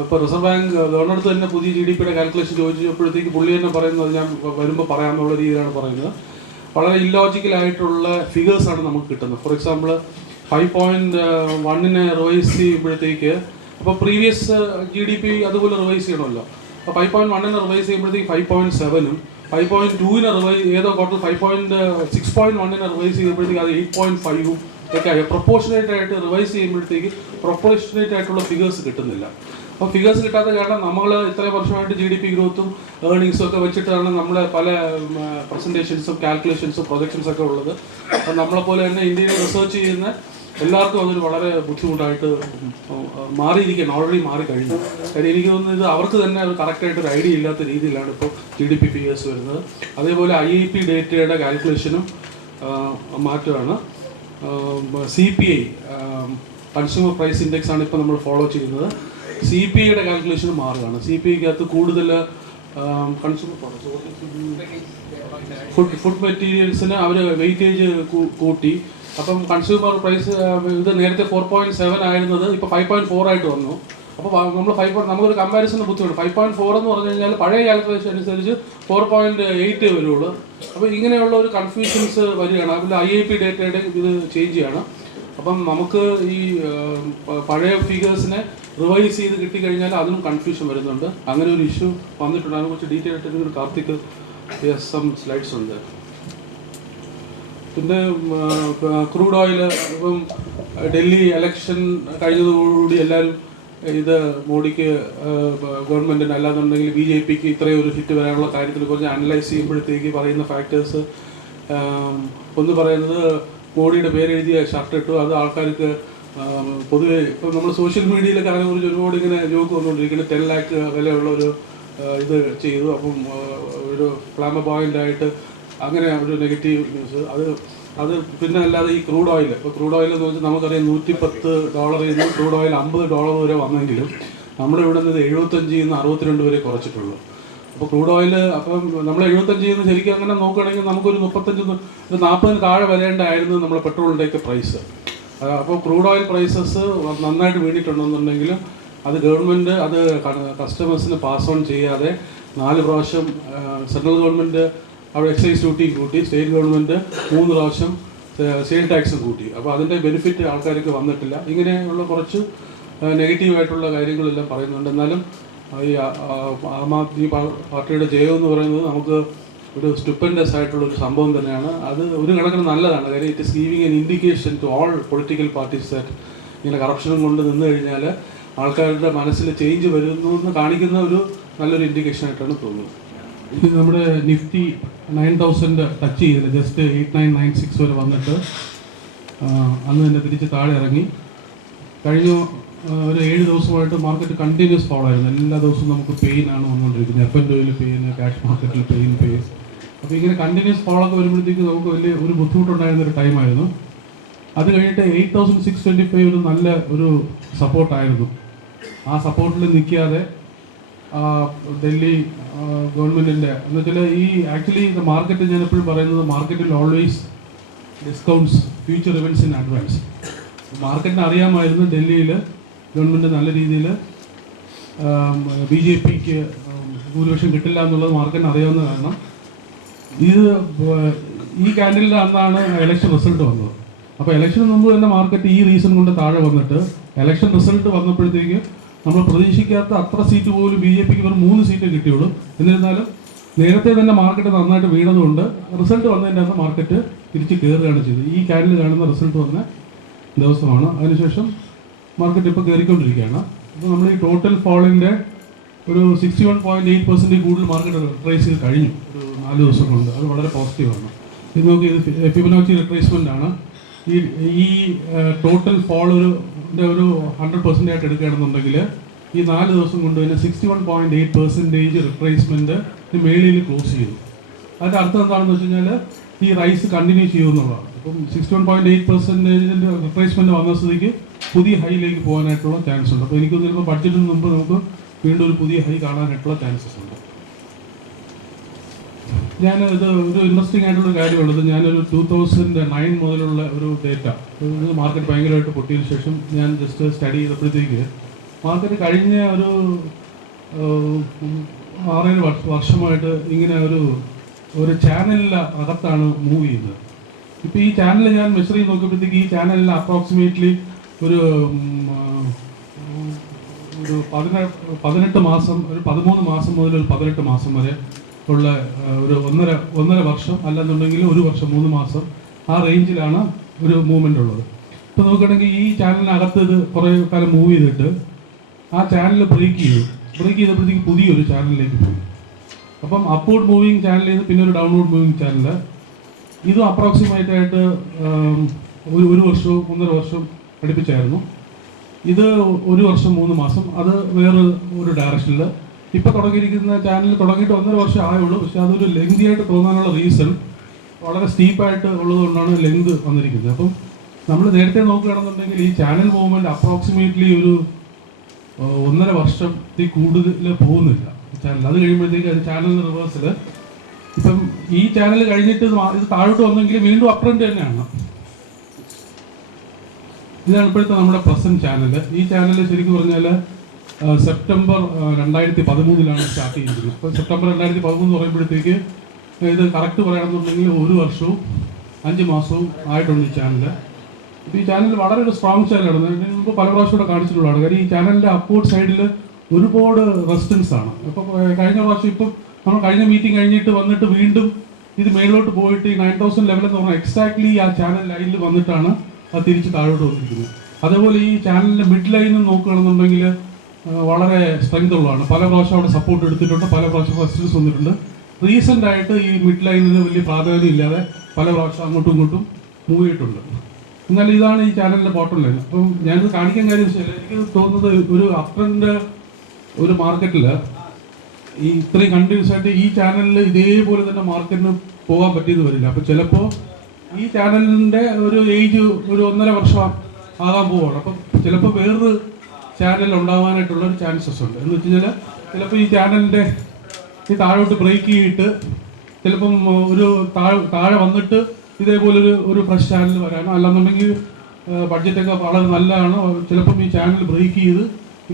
ഇപ്പോൾ റിസർവ് ബാങ്ക് ഗവർണർ തന്നെ പുതിയ GDPയുടെ കാൽക്കുലേഷൻ ചോദിച്ചപ്പോഴത്തേക്ക് പുള്ളി തന്നെ പറയുന്നത് ഞാൻ വരുമ്പോൾ പറയാമെന്നുള്ള രീതിയിലാണ് പറയുന്നത്. വളരെ ഇല്ലോജിക്കലായിട്ടുള്ള ഫിഗേഴ്സാണ് നമുക്ക് കിട്ടുന്നത്. ഫോർ എക്സാമ്പിൾ 5.1 റിവൈസ് ചെയ്യുമ്പോഴത്തേക്ക്, അപ്പോൾ പ്രീവിയസ് GDP അതുപോലെ റിവൈസ് ചെയ്യണമല്ലോ. അപ്പോൾ 5.1 റിവൈസ് ചെയ്യുമ്പോഴത്തേക്ക് 5.7-ഉം 5.2 ഏതോ ക്വാർട്ടർ 6.1 റിവൈസ് ചെയ്യുമ്പോഴത്തേക്ക് അത് 8.5-ഉം ഒക്കെ പ്രൊപ്പോർഷനേറ്റ് ആയിട്ട് റിവൈസ് ചെയ്യുമ്പോഴത്തേക്ക് പ്രൊപ്പോർഷനേറ്റ് ആയിട്ടുള്ള ഫിഗേഴ്സ് കിട്ടുന്നില്ല. അപ്പോൾ ഫിഗേഴ്സ് കിട്ടാത്ത കാരണം നമ്മൾ ഇത്രയും വർഷമായിട്ട് GDP ഗ്രോത്തും ഏർണിങ്സും ഒക്കെ വെച്ചിട്ടാണ് നമ്മുടെ പല പ്രസൻറ്റേഷൻസും കാൽക്കുലേഷൻസും പ്രൊജക്ഷൻസ് ഒക്കെ ഉള്ളത്. അപ്പോൾ നമ്മളെപ്പോലെ തന്നെ ഇന്ത്യയിൽ റിസർച്ച് ചെയ്യുന്ന എല്ലാവർക്കും അതൊരു വളരെ ബുദ്ധിമുട്ടായിട്ട് മാറിയിരിക്കുകയാണ്, ഓൾറെഡി മാറിക്കഴിഞ്ഞു. കാര്യം എനിക്ക് തോന്നുന്നത് ഇത് അവർക്ക് തന്നെ ഒരു കറക്റ്റായിട്ടൊരു ഐഡിയ ഇല്ലാത്ത രീതിയിലാണ് ഇപ്പോൾ GDP ഫിഗേഴ്സ് വരുന്നത്. അതേപോലെ IIP ഡേറ്റയുടെ കാൽക്കുലേഷനും മാറ്റമാണ്. CPI കൺസ്യൂമർ പ്രൈസ് ഇൻഡെക്സ് ആണ് ഇപ്പോൾ നമ്മൾ ഫോളോ ചെയ്യുന്നത്. CPIയുടെ കാൽക്കുലേഷൻ മാറുകയാണ്. CPIക്കകത്ത് കൂടുതൽ കൺസ്യൂമർ ഫുഡ് മെറ്റീരിയൽസിന് അവർ വെയിറ്റേജ് കൂട്ടി. അപ്പം കൺസ്യൂമർ പ്രൈസ് ഇത് നേരത്തെ 4.7 ആയിരുന്നത് ഇപ്പോൾ 5.4 ആയിട്ട് വന്നു. അപ്പോൾ നമ്മൾ നമുക്കൊരു കമ്പാരിസൺ ബുദ്ധിമുട്ട്. 5.4 എന്ന് പറഞ്ഞു കഴിഞ്ഞാൽ പഴയ കാൽക്കുലേഷൻ അനുസരിച്ച് 4.8 വരുള്ളൂ. അപ്പോൾ ഇങ്ങനെയുള്ള ഒരു കൺഫ്യൂഷൻസ് വരികയാണ്. അതിൽ IIP ഡേറ്റയുടെ ഇത് ചേഞ്ച് ചെയ്യണം. അപ്പം നമുക്ക് ഈ പഴയ ഫിഗേഴ്സിനെ റിവൈസ് ചെയ്ത് കിട്ടിക്കഴിഞ്ഞാൽ അതിനും കൺഫ്യൂഷൻ വരുന്നുണ്ട്. അങ്ങനെ ഒരു ഇഷ്യൂ വന്നിട്ടുണ്ട്. അതിനെക്കുറിച്ച് ഡീറ്റെയിൽ ആയിട്ട് കാർത്തിക് സം സ്ലൈഡ്സ് ഉണ്ട്. പിന്നെ ക്രൂഡ് ഓയിൽ ഇപ്പം ഡൽഹി ഇലക്ഷൻ കഴിഞ്ഞതോടുകൂടി എല്ലാവരും ഇത് മോഡിക്ക് ഗവൺമെൻറ്റിന് അല്ലാന്നുണ്ടെങ്കിൽ BJPക്ക് ഇത്രയും ഒരു ഹിറ്റ് വരാനുള്ള കാര്യത്തിൽ കുറച്ച് അനലൈസ് ചെയ്യുമ്പോഴത്തേക്ക് പറയുന്ന ഫാക്ടേഴ്സ് ഒന്ന് പറയുന്നത് മോഡിയുടെ പേരെഴുതിയ ഷർട്ട് ഇട്ടു. അത് ആൾക്കാർക്ക് പൊതുവെ ഇപ്പം നമ്മൾ സോഷ്യൽ മീഡിയയിലൊക്കെ അതിനെക്കുറിച്ച് ഒരുപാട് ഇങ്ങനെ ജോക്ക് വന്നുകൊണ്ടിരിക്കുന്നത് 10 lakh വിലയുള്ള ഒരു ഇത് ചെയ്തു. അപ്പം ഒരു ഫ്ലാമബോയിൻ്റായിട്ട് അങ്ങനെ ഒരു നെഗറ്റീവ് ന്യൂസ്. അത് പിന്നെ അല്ലാതെ ഈ ക്രൂഡ് ഓയിൽ, ഇപ്പോൾ ക്രൂഡ് ഓയിൽ എന്ന് വെച്ചാൽ നമുക്കറിയാം $110 ക്രൂഡ് ഓയിൽ $50 വരെ വന്നെങ്കിലും നമ്മുടെ ഇവിടെ നിന്ന് 75 നിന്ന് 62 വരെ കുറച്ചിട്ടുള്ളൂ. അപ്പോൾ ക്രൂഡ് ഓയിൽ അപ്പം നമ്മൾ 75 ശരിക്കും അങ്ങനെ നോക്കുകയാണെങ്കിൽ നമുക്കൊരു 35 ഒരു 40 താഴെ വരേണ്ടായിരുന്നു നമ്മുടെ പെട്രോളിൻ്റെയൊക്കെ പ്രൈസ്. അപ്പോൾ ക്രൂഡ് ഓയിൽ പ്രൈസസ് നന്നായിട്ട് വീണിട്ടുണ്ടെന്നുണ്ടെങ്കിൽ അത് ഗവൺമെൻറ് അത് കസ്റ്റമേഴ്സിന് പാസ് ഓൺ ചെയ്യാതെ 4 പ്രാവശ്യം സെൻട്രൽ ഗവൺമെൻറ് അവിടെ എക്സൈസ് ഡ്യൂട്ടിയും കൂട്ടി, സ്റ്റേറ്റ് ഗവൺമെൻറ് 3 പ്രാവശ്യം സെയിൽ ടാക്സും കൂട്ടി. അപ്പോൾ അതിൻ്റെ ബെനിഫിറ്റ് ആൾക്കാർക്ക് വന്നിട്ടില്ല. ഇങ്ങനെയുള്ള കുറച്ച് നെഗറ്റീവായിട്ടുള്ള കാര്യങ്ങളെല്ലാം പറയുന്നുണ്ട്. എന്നാലും ഈ ആം ആദ്മി പാർട്ടിയുടെ ജയം എന്ന് പറയുന്നത് നമുക്ക് ഒരു സ്റ്റുപ്പൻഡസ് ആയിട്ടുള്ളൊരു സംഭവം തന്നെയാണ്. അത് ഒരു കണക്കിന് നല്ലതാണ്. കാര്യം it is giving an indication to all political parties that ഇങ്ങനെ കറപ്ഷനും കൊണ്ട് നിന്ന് കഴിഞ്ഞാൽ ആൾക്കാരുടെ മനസ്സിൽ ചേഞ്ച് വരുന്നു എന്ന് കാണിക്കുന്ന ഒരു നല്ലൊരു ഇൻഡിക്കേഷൻ ആയിട്ടാണ് തോന്നുന്നത്. ഇത് നമ്മുടെ നിഫ്റ്റി 9000 ടച്ച് ചെയ്തില്ല, ജസ്റ്റ് 8996 വരെ വന്നിട്ട് അന്ന് തന്നെ തിരിച്ച് താഴെ ഇറങ്ങി. കഴിഞ്ഞ ഒരു 7 ദിവസമായിട്ട് മാർക്കറ്റ് കണ്ടിന്യൂസ് ഫോളോ ആയിരുന്നു. എല്ലാ ദിവസവും നമുക്ക് പെയിനാണ് വന്നുകൊണ്ടിരിക്കുന്നത്. F&Oയിൽ പെയിൻ, ക്യാഷ് മാർക്കറ്റിൽ പെയിൻ. അപ്പോൾ ഇങ്ങനെ കണ്ടിന്യൂസ് ഫോളോ ഒക്കെ വരുമ്പോഴത്തേക്ക് നമുക്ക് വലിയ ഒരു ബുദ്ധിമുട്ടുണ്ടായിരുന്നൊരു ടൈമായിരുന്നു. അത് കഴിഞ്ഞിട്ട് 8625 ഒരു നല്ല ഒരു സപ്പോർട്ടായിരുന്നു. ആ സപ്പോർട്ടിൽ നിൽക്കാതെ ഡൽഹി ഗവൺമെൻറ്റിൻ്റെ എന്ന് വെച്ചാൽ ഈ ആക്ച്വലി മാർക്കറ്റ്, ഞാൻ എപ്പോഴും പറയുന്നത് മാർക്കറ്റിൽ always discounts future events in advance. മാർക്കറ്റിന് അറിയാമായിരുന്നു ഡൽഹിയിൽ ഗവൺമെൻറ് നല്ല രീതിയിൽ BJPക്ക് ഭൂരിപക്ഷം കിട്ടില്ല എന്നുള്ളത് മാർക്കറ്റിന് അറിയാവുന്ന കാരണം ഈ ക്യാൻഡിലിൻ്റെ അന്നാണ് ഇലക്ഷൻ റിസൾട്ട് വന്നത്. അപ്പോൾ ഇലക്ഷന് മുമ്പ് തന്നെ മാർക്കറ്റ് ഈ റീസൺ കൊണ്ട് താഴെ വന്നിട്ട് ഇലക്ഷൻ റിസൾട്ട് വന്നപ്പോഴത്തേക്ക് നമ്മൾ പ്രതീക്ഷിക്കാത്ത അത്ര സീറ്റ് പോലും BJPക്ക് വെറും 3 സീറ്റേ കിട്ടിയുള്ളൂ. എന്നിരുന്നാലും നേരത്തെ തന്നെ മാർക്കറ്റ് നന്നായിട്ട് വീണതുകൊണ്ട് റിസൾട്ട് വന്നതിൻ്റെ അന്ന് മാർക്കറ്റ് തിരിച്ച് കയറുകയാണ് ചെയ്തത്. ഈ ക്യാൻഡിൽ കാണുന്ന റിസൾട്ട് വന്ന ദിവസമാണ്. അതിനുശേഷം മാർക്കറ്റ് ഇപ്പോൾ കയറിക്കൊണ്ടിരിക്കുകയാണ്. അപ്പോൾ നമ്മൾ ഈ ടോട്ടൽ ഫോളിൻ്റെ ഒരു 61.8% കൂടുതൽ മാർക്കറ്റ് റിട്രേസ് ചെയ്ത് കഴിഞ്ഞു ഒരു 4 ദിവസം കൊണ്ട്. അത് വളരെ പോസിറ്റീവാണ്. ഇത് നോക്കി, ഇത് ഫിബൊനാച്ചി റിട്രേസ്മെൻ്റ് ആണ്. ഈ ടോട്ടൽ ഫോൾ ഒരു 100% ആയിട്ട് എടുക്കുകയാണെന്നുണ്ടെങ്കിൽ ഈ 4 ദിവസം കൊണ്ട് തന്നെ 61.8% റിട്രേസ്മെൻറ്റ് മേളിൽ ക്ലോസ് ചെയ്തു. അതിൻ്റെ അർത്ഥം എന്താണെന്ന് വെച്ച് കഴിഞ്ഞാൽ ഈ റൈസ് കണ്ടിന്യൂ ചെയ്യുമെന്നുള്ളതാണ്. അപ്പം 61.8% റിപ്ലേസ്മെൻറ്റ് വന്ന സ്ഥിതിക്ക് പുതിയ ഹൈയിലേക്ക് പോകാനായിട്ടുള്ള ചാൻസ് ഉണ്ട്. അപ്പോൾ എനിക്ക് ചിലപ്പോൾ ബഡ്ജറ്റിന് മുമ്പ് നമുക്ക് വീണ്ടും ഒരു പുതിയ ഹൈ കാണാനായിട്ടുള്ള ചാൻസസ് ഉണ്ട്. ഇത് ഒരു ഇൻട്രസ്റ്റിംഗ് ആയിട്ടുള്ള കാര്യമുള്ളത്, ഞാനൊരു 2009 മുതലുള്ള ഒരു ഡേറ്റ, മാർക്കറ്റ് ഭയങ്കരമായിട്ട് പൊട്ടിയതിനു ശേഷം ഞാൻ ജസ്റ്റ് സ്റ്റഡി ചെയ്തപ്പോഴത്തേക്ക് മാർക്കറ്റ് കഴിഞ്ഞ ഒരു 6-7 വർഷമായിട്ട് ഇങ്ങനെ ഒരു ചാനലിൽ അകത്താണ് മൂവ് ചെയ്യുന്നത്. ഇപ്പോൾ ഈ ചാനൽ ഞാൻ മെഷർ ചെയ്ത് നോക്കിയപ്പോഴത്തേക്ക് ഈ ചാനലിൽ അപ്രോക്സിമേറ്റ്ലി ഒരു 18 മാസം, ഒരു 13 മാസം മുതൽ ഒരു 18 മാസം വരെ ഉള്ള ഒരു ഒന്നര വർഷം, അല്ലെന്നുണ്ടെങ്കിൽ 1 വർഷം 3 മാസം, ആ റേഞ്ചിലാണ് ഒരു മൂവ്മെൻ്റ് ഉള്ളത്. ഇപ്പോൾ നോക്കുകയാണെങ്കിൽ ഈ ചാനലിനകത്ത് ഇത് കുറേ കാലം മൂവ് ചെയ്തിട്ട് ആ ചാനൽ ബ്രേക്ക് ചെയ്തപ്പോഴത്തേക്ക് പുതിയൊരു ചാനലിലേക്ക് പോയി. അപ്പം അപ്വേർഡ് മൂവിങ് ചാനലിൽ നിന്ന് പിന്നെ ഒരു ഡൗൺവേർഡ് മൂവിങ് ചാനൽ, ഇതും അപ്രോക്സിമേറ്റ് ആയിട്ട് 1 വർഷവും 1.5 വർഷം അടുപ്പിച്ചായിരുന്നു. ഇത് 1 വർഷം 3 മാസം, അത് ഒരു ഡയറക്ഷനിൽ. ഇപ്പോൾ തുടങ്ങിയിരിക്കുന്ന ചാനൽ തുടങ്ങിയിട്ട് 1.5 വർഷം ആയുള്ളൂ. പക്ഷേ അതൊരു ലെങ്തി ആയിട്ട് തോന്നാനുള്ള റീസൺ വളരെ സ്റ്റീപ്പായിട്ട് ഉള്ളതുകൊണ്ടാണ് ലെങ്ത് വന്നിരിക്കുന്നത്. അപ്പം നമ്മൾ നേരത്തെ നോക്കുകയാണെന്നുണ്ടെങ്കിൽ ഈ ചാനൽ മൂവ്മെൻറ്റ് അപ്രോക്സിമേറ്റ്ലി ഒരു 1.5 വർഷത്തിൽ കൂടുതൽ പോകുന്നില്ല ചാനൽ. അത് കഴിയുമ്പോഴത്തേക്ക് അത് ചാനലിന് റിവേഴ്സിൽ. ഇപ്പം ഈ ചാനൽ കഴിഞ്ഞിട്ട് ഇത് താഴോട്ട് വന്നെങ്കിൽ വീണ്ടും അപ് ട്രെൻഡ് തന്നെയാണ്. ഇതാണ് ഇപ്പോഴത്തെ നമ്മുടെ പ്രസന്റ് ചാനൽ. ഈ ചാനൽ ശരിക്കും പറഞ്ഞാൽ സെപ്റ്റംബർ 2013 സ്റ്റാർട്ട് ചെയ്തിരുന്നത്. അപ്പോൾ സെപ്റ്റംബർ 2013 പറയുമ്പോഴത്തേക്ക് ഇത് കറക്റ്റ് പറയുകയാണെന്നുണ്ടെങ്കിൽ 1 വർഷവും 5 മാസവും ആയിട്ടുണ്ട് ഈ ചാനൽ. ഇപ്പോൾ ഈ ചാനൽ വളരെ ഒരു സ്ട്രോങ് ചാനലാണ്. നമുക്ക് പല പ്രാവശ്യം ഇവിടെ കാണിച്ചിട്ടുള്ളതാണ്. കാര്യം ഈ ചാനലിൻ്റെ അപ്വേർഡ് സൈഡിൽ ഒരുപാട് റെസിസ്റ്റൻസ് ആണ്. ഇപ്പോൾ കഴിഞ്ഞ പ്രാവശ്യം ഇപ്പം നമ്മൾ കഴിഞ്ഞ മീറ്റിംഗ് കഴിഞ്ഞിട്ട് വന്നിട്ട് വീണ്ടും ഇത് മേളിലോട്ട് പോയിട്ട് ഈ 9000 ലെവൽ എന്ന് പറഞ്ഞാൽ എക്സാക്ട്ലി ആ ചാനൽ ലൈനിൽ വന്നിട്ടാണ് അത് തിരിച്ച് താഴോട്ട് വന്നിരിക്കുന്നത്. അതേപോലെ ഈ ചാനലിൻ്റെ മിഡ് ലൈനിൽ നോക്കുകയാണെന്നുണ്ടെങ്കിൽ വളരെ സ്ട്രെങ്ത് ഉള്ളതാണ്. പല പ്രാവശ്യം അവിടെ സപ്പോർട്ട് എടുത്തിട്ടുണ്ട്, പല പ്രാവശ്യം റെസിസ്റ്റൻസ് വന്നിട്ടുണ്ട്. റീസെൻ്റ് ആയിട്ട് ഈ മിഡ് ലൈനിന് വലിയ പ്രാധാന്യം ഇല്ലാതെ പല പ്രാവശ്യം അങ്ങോട്ടും ഇങ്ങോട്ടും മൂവ് ചെയ്തിട്ടുണ്ട്. എന്നാൽ ഇതാണ് ഈ ചാനലിൻ്റെ ബോട്ടം ലൈൻ. അപ്പം ഞാനിത് കാണിക്കാൻ കാര്യം വെച്ചാൽ എനിക്ക് തോന്നുന്നത് ഒരു അപ്ട്രെൻഡ് ഒരു മാർക്കറ്റിൽ ഈ ഇത്രയും കണ്ടിന്യൂസ് ആയിട്ട് ഈ ചാനലിൽ ഇതേപോലെ തന്നെ മാർക്കറ്റിന് പോകാൻ പറ്റിയെന്ന് വരില്ല. അപ്പം ചിലപ്പോൾ ഈ ചാനലിൻ്റെ ഒരു ഏജ് ഒരു 1.5 വർഷം ആകാൻ പോവുകയാണ്. അപ്പം ചിലപ്പോൾ വേറൊരു ചാനൽ ഉണ്ടാകാനായിട്ടുള്ള ഒരു ചാൻസസ് ഉണ്ട്. എന്ന് വെച്ച് കഴിഞ്ഞാൽ ചിലപ്പോൾ ഈ ചാനലിൻ്റെ ഈ താഴോട്ട് ബ്രേക്ക് ചെയ്തിട്ട് ചിലപ്പം ഒരു താഴെ വന്നിട്ട് ഇതേപോലൊരു ഒരു ഫ്രഷ് ചാനൽ വരാനോ അല്ലെന്നുണ്ടെങ്കിൽ ബഡ്ജറ്റൊക്കെ വളരെ നല്ലതാണ്, ചിലപ്പം ഈ ചാനൽ ബ്രേക്ക് ചെയ്ത്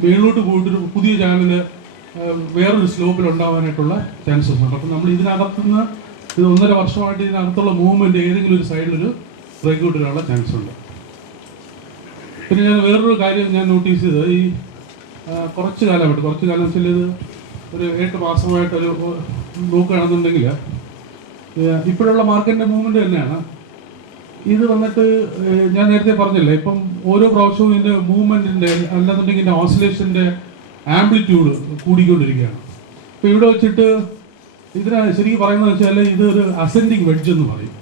മേളിലോട്ട് പോയിട്ടൊരു പുതിയ ചാനൽ വേറൊരു സ്ലോപ്പിൽ ഉണ്ടാവാനായിട്ടുള്ള ചാൻസസ് ഉണ്ട്. അപ്പം നമ്മൾ ഇതിനകത്തുനിന്ന് ഇത് 1.5 വർഷമായിട്ട് ഇതിനകത്തുള്ള മൂവ്മെൻറ്റ് ഏതെങ്കിലും ഒരു സൈഡിലൊരു ബ്രേക്ക് ഔട്ട് വരാനുള്ള ചാൻസ് ഉണ്ട്. പിന്നെ ഞാൻ വേറൊരു കാര്യം ഞാൻ നോട്ടീസ് ചെയ്തത്, ഈ കുറച്ച് കാലം വെച്ചാൽ ഇത് ഒരു 8 മാസമായിട്ടൊരു നോക്കുകയാണെന്നുണ്ടെങ്കിൽ ഇപ്പോഴുള്ള മാർക്കറ്റിൻ്റെ മൂവ്മെൻറ്റ് തന്നെയാണ് ഇത്. വന്നിട്ട് ഞാൻ നേരത്തെ പറഞ്ഞില്ലേ, ഇപ്പം ഓരോ പ്രാവശ്യവും ഇതിൻ്റെ മൂവ്മെൻറ്റിൻ്റെ അല്ലെന്നുണ്ടെങ്കിൽ ഇതിൻ്റെ ഓസിലേഷൻ്റെ ആംപ്ലിറ്റ്യൂഡ് കൂടിക്കൊണ്ടിരിക്കുകയാണ്. ഇപ്പോൾ ഇവിടെ വെച്ചിട്ട് ഇതിനെ ശരിക്കും പറയുന്നത് വെച്ചാൽ ഇതൊരു അസെൻഡിങ് വെഡ്ജ് എന്ന് പറയും.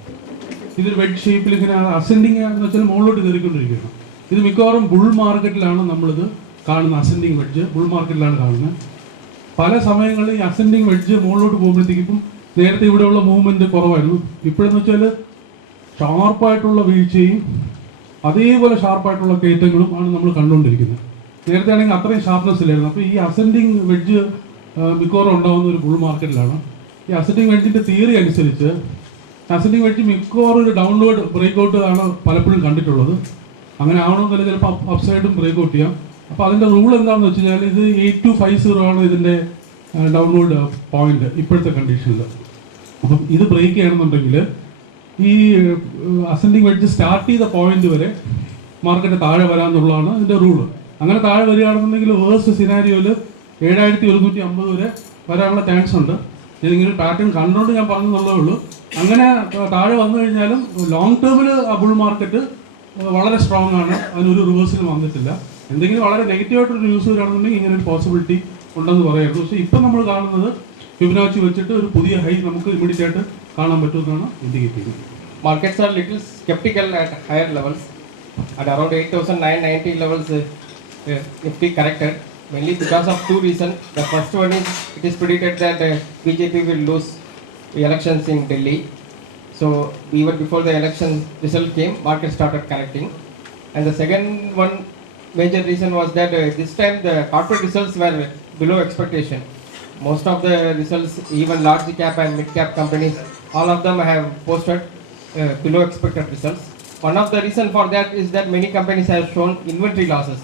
ഇതൊരു വെഡ്ജ് ഷേപ്പിൽ ഇങ്ങനെ അസെൻഡിങ് എന്ന് വെച്ചാൽ മുകളിലോട്ട് കയറിക്കൊണ്ടിരിക്കുകയാണ്. ഇത് മിക്കവാറും ബുൾ മാർക്കറ്റിലാണ് നമ്മളിത് കാണുന്നത്. അസെൻഡിങ് വെഡ്ജ് ബുൾ മാർക്കറ്റിലാണ് കാണുന്നത്. പല സമയങ്ങളിൽ ഈ അസെൻഡിങ് വെഡ്ജ് മുകളിലോട്ട് പോകുമ്പോഴത്തേക്കും ഇപ്പം നേരത്തെ ഇവിടെയുള്ള മൂവ്മെൻറ്റ് കുറവായിരുന്നു. ഇപ്പോഴെന്ന് വെച്ചാൽ ഷാർപ്പായിട്ടുള്ള വീഴ്ചയും അതേപോലെ ഷാർപ്പായിട്ടുള്ള കയറ്റങ്ങളും ആണ് നമ്മൾ കണ്ടുകൊണ്ടിരിക്കുന്നത്. നേരത്തെ ആണെങ്കിൽ അത്രയും ഷാർപ്നെസ് ഇല്ലായിരുന്നു. അപ്പോൾ ഈ അസെൻഡിങ് വെഡ്ജ് മിക്കവാറും ഉണ്ടാകുന്ന ഒരു ബുൾ മാർക്കറ്റിലാണ്. ഈ അസെൻഡിങ് വെഡ്ജിൻ്റെ തിയറി അനുസരിച്ച് അസെൻഡിങ് വെഡ്ജ് മിക്കവാറും ഒരു ഡൗൺവേർഡ് ബ്രേക്ക് ഔട്ട് ആണ് പലപ്പോഴും കണ്ടിട്ടുള്ളത്. അങ്ങനെ ആവണമെന്നില്ല, ചിലപ്പോൾ അപ്സൈഡും ബ്രേക്ക് ഔട്ട് ചെയ്യാം. അപ്പോൾ അതിൻ്റെ റൂൾ എന്താണെന്ന് വെച്ച് കഴിഞ്ഞാൽ ഇത് 8250 ആണ് ഇതിൻ്റെ ഡൗൺവേർഡ് പോയിന്റ് ഇപ്പോഴത്തെ കണ്ടീഷനിൽ. അപ്പം ഇത് ബ്രേക്ക് ചെയ്യണമെന്നുണ്ടെങ്കിൽ ഈ അസെൻഡിങ് വെഡ്ജ് സ്റ്റാർട്ട് ചെയ്ത പോയിന്റ് വരെ മാർക്കറ്റ് താഴെ വരാമെന്നുള്ളതാണ് ഇതിൻ്റെ റൂള്. അങ്ങനെ താഴെ വരികയാണെന്നുണ്ടെങ്കിൽ വേഴ്സ്റ്റ് സിനാരിയോയിൽ 7150 വരെ വരാനുള്ള ചാൻസ് ഉണ്ട്. ഇതിങ്ങനെ ഒരു പാറ്റേൺ കണ്ടുകൊണ്ട് ഞാൻ പറഞ്ഞെന്നുള്ളതേ ഉള്ളൂ. അങ്ങനെ താഴെ വന്നു കഴിഞ്ഞാലും ലോങ് ടേമിൽ ആ ബുൾ മാർക്കറ്റ് വളരെ സ്ട്രോങ് ആണ്, അതിനൊരു റിവേഴ്സിലും വന്നിട്ടില്ല. എന്തെങ്കിലും വളരെ നെഗറ്റീവായിട്ടൊരു ന്യൂസ് വരികയാണെന്നുണ്ടെങ്കിൽ ഇങ്ങനെ ഒരു പോസിബിലിറ്റി ഉണ്ടെന്ന് പറയായിരുന്നു. പക്ഷേ ഇപ്പം നമ്മൾ കാണുന്നത് ഫിബൊനാച്ചി വെച്ചിട്ട് ഒരു പുതിയ ഹൈ നമുക്ക് ഇമ്മീഡിയറ്റ് ആയിട്ട് കാണാൻ പറ്റുമെന്നാണ് ഇൻഡിക്കേറ്റ് ചെയ്യുന്നത്. Markets are little skeptical at higher levels. At around 8,990 levels, Nifty corrected mainly because of two reasons. The first one is it is predicted that BJP will lose the elections in Delhi. So even before the election result came, market started correcting. And the second one major reason was that this time the corporate results were below expectation. Most of the results, even large cap and mid cap companies, all of them have posted below expected results. One of the reason for that is that many companies have shown inventory losses.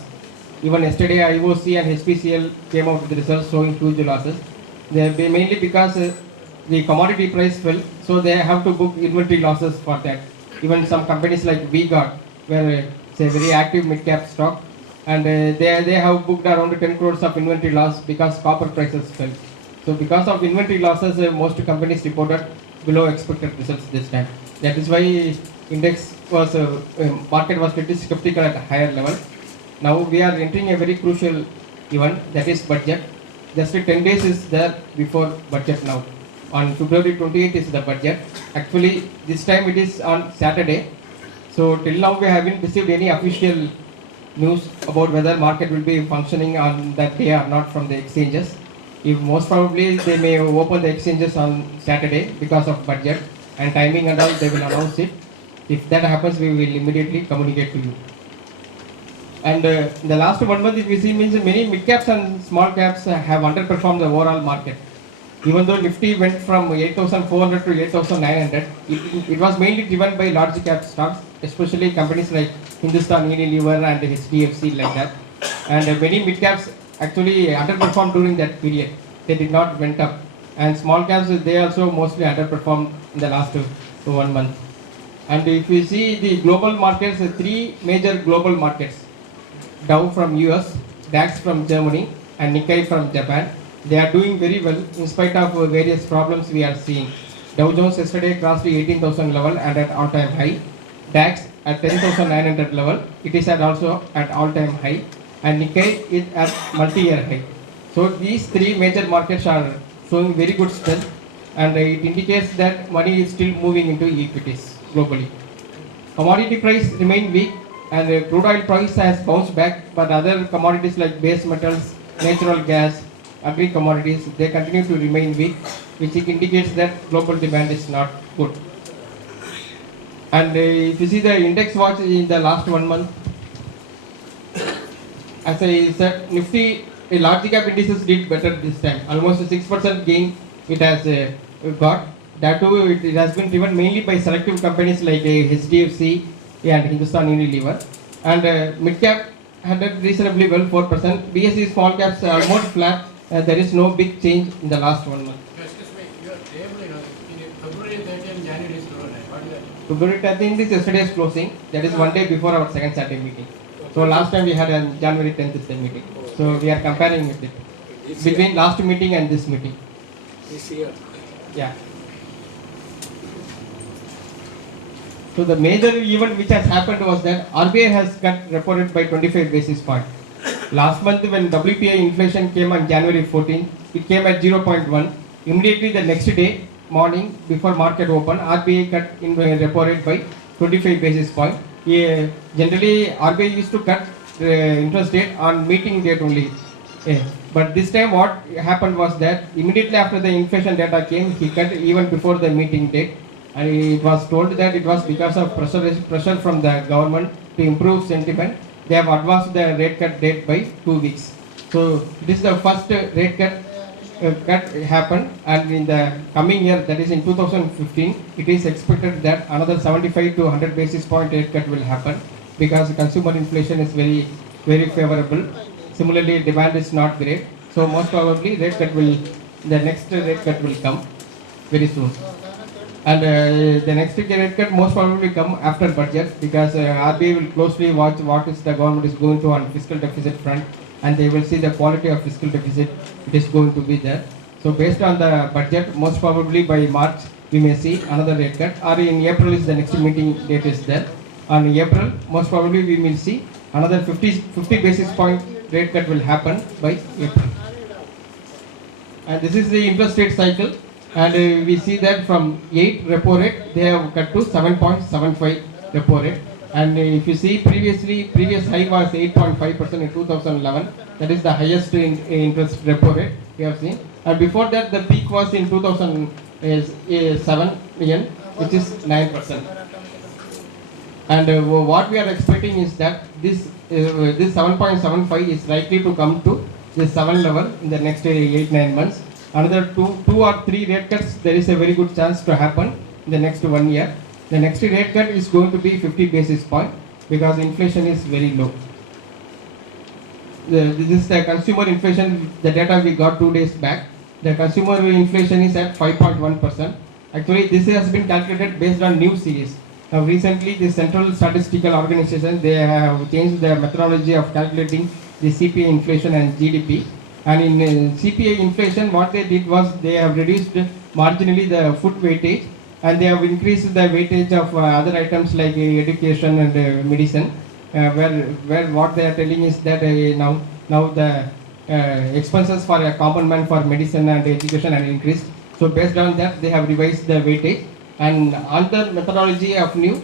Even yesterday IOC and HPCL came out with the results showing huge losses. They mainly because the commodity price fell, so they have to book inventory losses for that. Even some companies like VGuard, where it's a very active mid cap stock, and they have booked around 10 crores of inventory loss because copper prices fell. So because of inventory losses, most companies reported below expected results this time. That is why index was market was little skeptical at a higher level. Now we are entering a very crucial event, that is budget. Just 10 days is there before budget now. On February 28th is the budget. Actually this time it is on Saturday. So till now we haven't received any official news about whether market will be functioning on that day or not from the exchanges. If most probably they may open the exchanges on Saturday because of budget and timing and all, they will announce it. If that happens, we will immediately communicate to you. And the last 1 month, if you see, means many mid caps and small caps have underperformed the overall market. Even though Nifty went from 8,400 to 8,900, it was mainly driven by large cap stocks, especially companies like Hindustan Unilever and HDFC like that. And many mid caps actually underperformed during that period. They did not went up. And small caps, they also mostly underperformed in the last 1 month. And if you see the global markets, 3 major global markets, Dow from US, DAX from Germany, and Nikkei from Japan, they are doing very well in spite of various problems we are seeing. Dow Jones yesterday crossed the 18,000 level and at all-time high. DAX at 10,900 level, it is at also at all-time high, and Nikkei is at multi-year high. So these 3 major markets are showing very good strength, and it indicates that money is still moving into equities globally. Commodity price remain weak, and crude oil price has bounced back, but other commodities like base metals, natural gas, agri commodities, they continue to remain weak, which indicates that global demand is not good. And if you see the index watch in the last 1 month, as I said, Nifty, large cap indices did better this time, almost a 6% gain it has got. That too, it has been driven mainly by selective companies like HDFC and Hindustan Unilever. And mid-cap had done reasonably well, 4%. BSE small caps are more flat. There is no big change in the last 1 month. Excuse me, your table, in February 30 and January is lower. What is that? February 13th is yesterday's closing. That is 1 day before our second Saturday meeting. So last time we had a January 10th is the meeting. So we are comparing with it between last meeting and this meeting. This year. Yeah. So the major event which has happened was that RBI has cut repo rate by 25 basis points. Last month when WPI inflation came on January 14, it came at 0.1. Immediately the next day morning before market open, RBI cut in repo rate by 25 basis points. Generally RBI used to cut interest rate on meeting date only. But this time what happened was that immediately after the inflation data came, he cut even before the meeting date. And it was told that it was because of pressure from the government to improve sentiment. They have advanced the rate cut date by 2 weeks. So this is the first rate cut happened, and in the coming year, that is in 2015, it is expected that another 75 to 100 basis point rate cut will happen because consumer inflation is very, very favorable. Similarly, demand is not great. So most probably the next rate cut will come very soon. And the next rate cut most probably come after budget because RBI will closely watch what is the government is going to on fiscal deficit front, and they will see the quality of fiscal deficit it is going to be there. So based on the budget, most probably by March we may see another rate cut, or in April is the next meeting date is there. On April, most probably we will see another 50 basis point rate cut will happen by April. And this is the interest rate cycle. And we see that from 8 repo rate, they have cut to 7.75 repo rate. And if you see previous high was 8.5% in 2011. That is the highest interest repo rate we have seen. And before that, the peak was in 2007, which is 9%. And what we are expecting is that this 7.75 is likely to come to this 7 level in the next 8-9 months. Another two or three rate cuts, there is a very good chance to happen in the next 1 year. The next rate cut is going to be 50 basis point because inflation is very low. This is the consumer inflation, the data we got 2 days back. The consumer inflation is at 5.1%. Actually, this has been calculated based on new series. Now, recently, the Central Statistical Organization, they have changed the methodology of calculating the CPI inflation and GDP. And in CPI inflation, what they did was they have reduced marginally the food weightage, and they have increased the weightage of other items like education and medicine. Where what they are telling is that now the expenses for a common man for medicine and education are increased. So based on that, they have revised the weightage, and on the methodology of new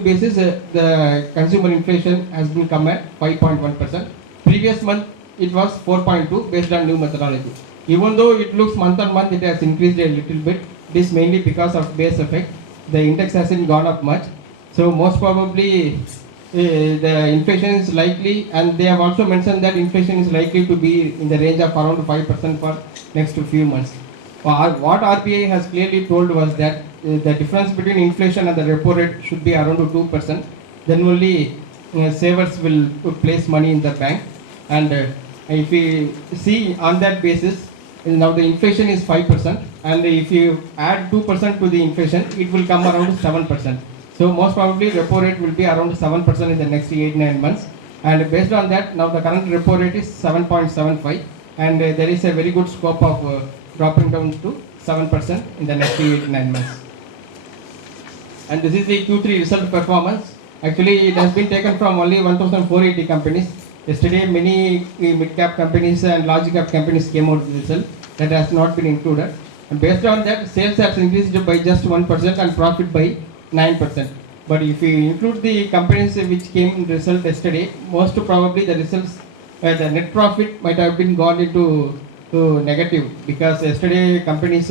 basis, the consumer inflation has been come at 5.1%. Previous month it was 4.2 based on new methodology. Even though it looks month on month it has increased a little bit, it is mainly because of base effect. The index hasn't gone up much. So most probably the inflation is likely, and they have also mentioned that inflation is likely to be in the range of around 5% for next few months. What RBI has clearly told was that the difference between inflation and the repo rate should be around 2%. Then only savers will place money in the bank. And if we see on that basis, now the inflation is 5%, and if you add 2% to the inflation, it will come around 7%. So most probably repo rate will be around 7% in the next 8-9 months. And based on that, now the current repo rate is 7.75, and there is a very good scope of dropping down to 7% in the next 8-9 months. And this is the Q3 result performance. Actually, it has been taken from only 1,480 companies. Yesterday, many mid-cap companies and large-cap companies came out with the result. That has not been included. And based on that, sales has increased by just 1% and profit by 9%. But if you include the companies which came in result yesterday, most probably the results, the net profit might have been gone into negative, because yesterday companies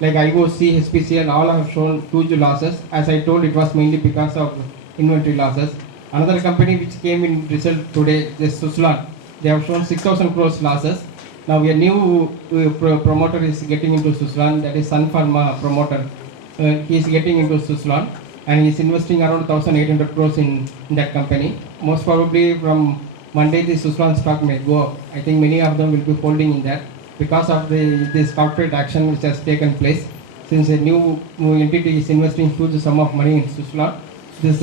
like IOC, HPCL all have shown huge losses. As I told, it was mainly because of inventory losses. Another company which came in result today, this Suslan, they have shown 6,000 crores losses. Now a new promoter is getting into Switzerland, that is Sun Pharma promoter. He is getting into Switzerland and he is investing around 1,800 crores in that company. Most probably from Monday the Switzerland stock may go up. I think many of them will be holding in that because of this corporate action which has taken place. Since a new entity is investing huge sum of money in Switzerland, this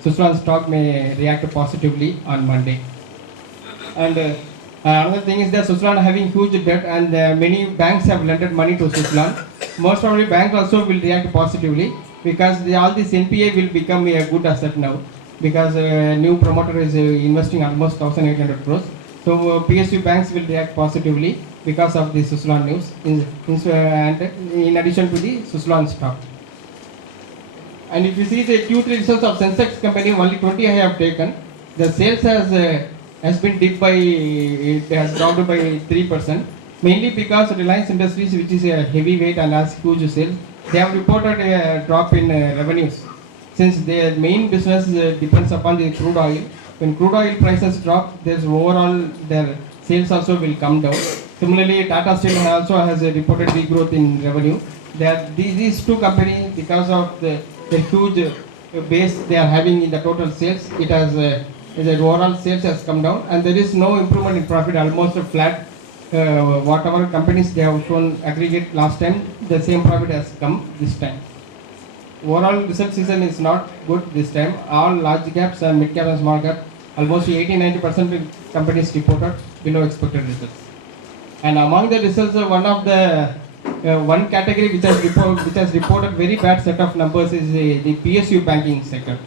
Switzerland stock may react positively on Monday. And another thing is that Switzerland having huge debt and many banks have lended money to Switzerland. Most probably banks also will react positively because all this NPA will become a good asset now because new promoter is investing almost 1,800 crores. So PSU banks will react positively because of the Switzerland news and in addition to the Switzerland stock. And if you see the Q3 results of Sensex company, only 20 I have taken. The sales has been dipped by, it has dropped by 3%, mainly because Reliance Industries, which is a heavyweight and has huge sales, they have reported a drop in revenues. Since their main business depends upon the crude oil. When crude oil prices drop, there's overall their sales also will come down. Similarly, Tata Steel also has reported degrowth in revenue. These two companies, because of the huge base they are having in the total sales, it has the overall sales has come down and there is no improvement in profit, almost flat. Whatever companies they have shown aggregate last time, the same profit has come this time. Overall result season is not good this time. All large caps and mid cap and small cap, almost 80-90% companies reported below expected results. And among the results, one category which has reported very bad set of numbers is the PSU banking sector.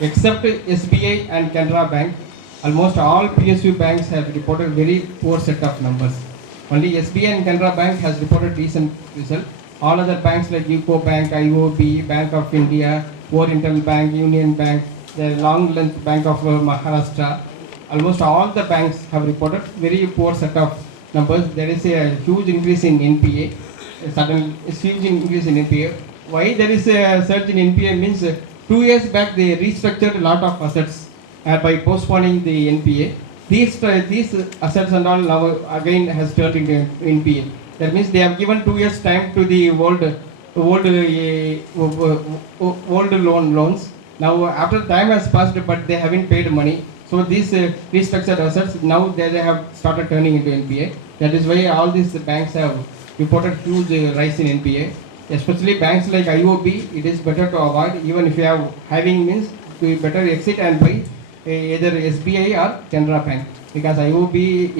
Except SBI and Canara Bank, almost all PSU banks have reported very poor set of numbers. Only SBI and Canara Bank has reported decent result. All other banks like UCO Bank, IOB, Bank of India, Oriental Bank, Union Bank, the Long Length Bank of Maharashtra, almost all the banks have reported very poor set of numbers. There is a huge increase in NPA. Huge increase in NPA. Why there is a surge in NPA means 2 years back they restructured a lot of assets by postponing the NPA. These assets and all now again has turned into NPA. That means they have given 2 years time to the old loans. Now after time has passed, but they haven't paid money. So these restructured assets now they have started turning into NPA. That is why all these banks have reported huge rise in NPA. Especially banks like IOB, it is better to avoid. Even if you have having means, you better exit and buy either SBI or Canara Bank, because IOB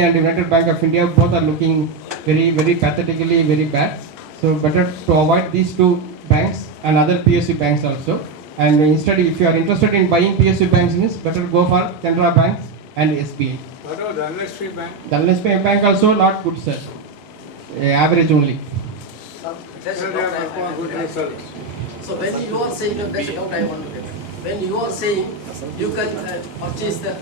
and United Bank of India both are looking very pathetically very bad. So better to avoid these two banks and other PSU banks also. And instead, if you are interested in buying PSU banks, means better go for Canara Bank and SBI. What about Dhanlashri Bank? Dhanlashri Bank also not good, sir. Average only. Well, they are performing good results. So when you are saying, that's what I want to get. When you are saying you can purchase the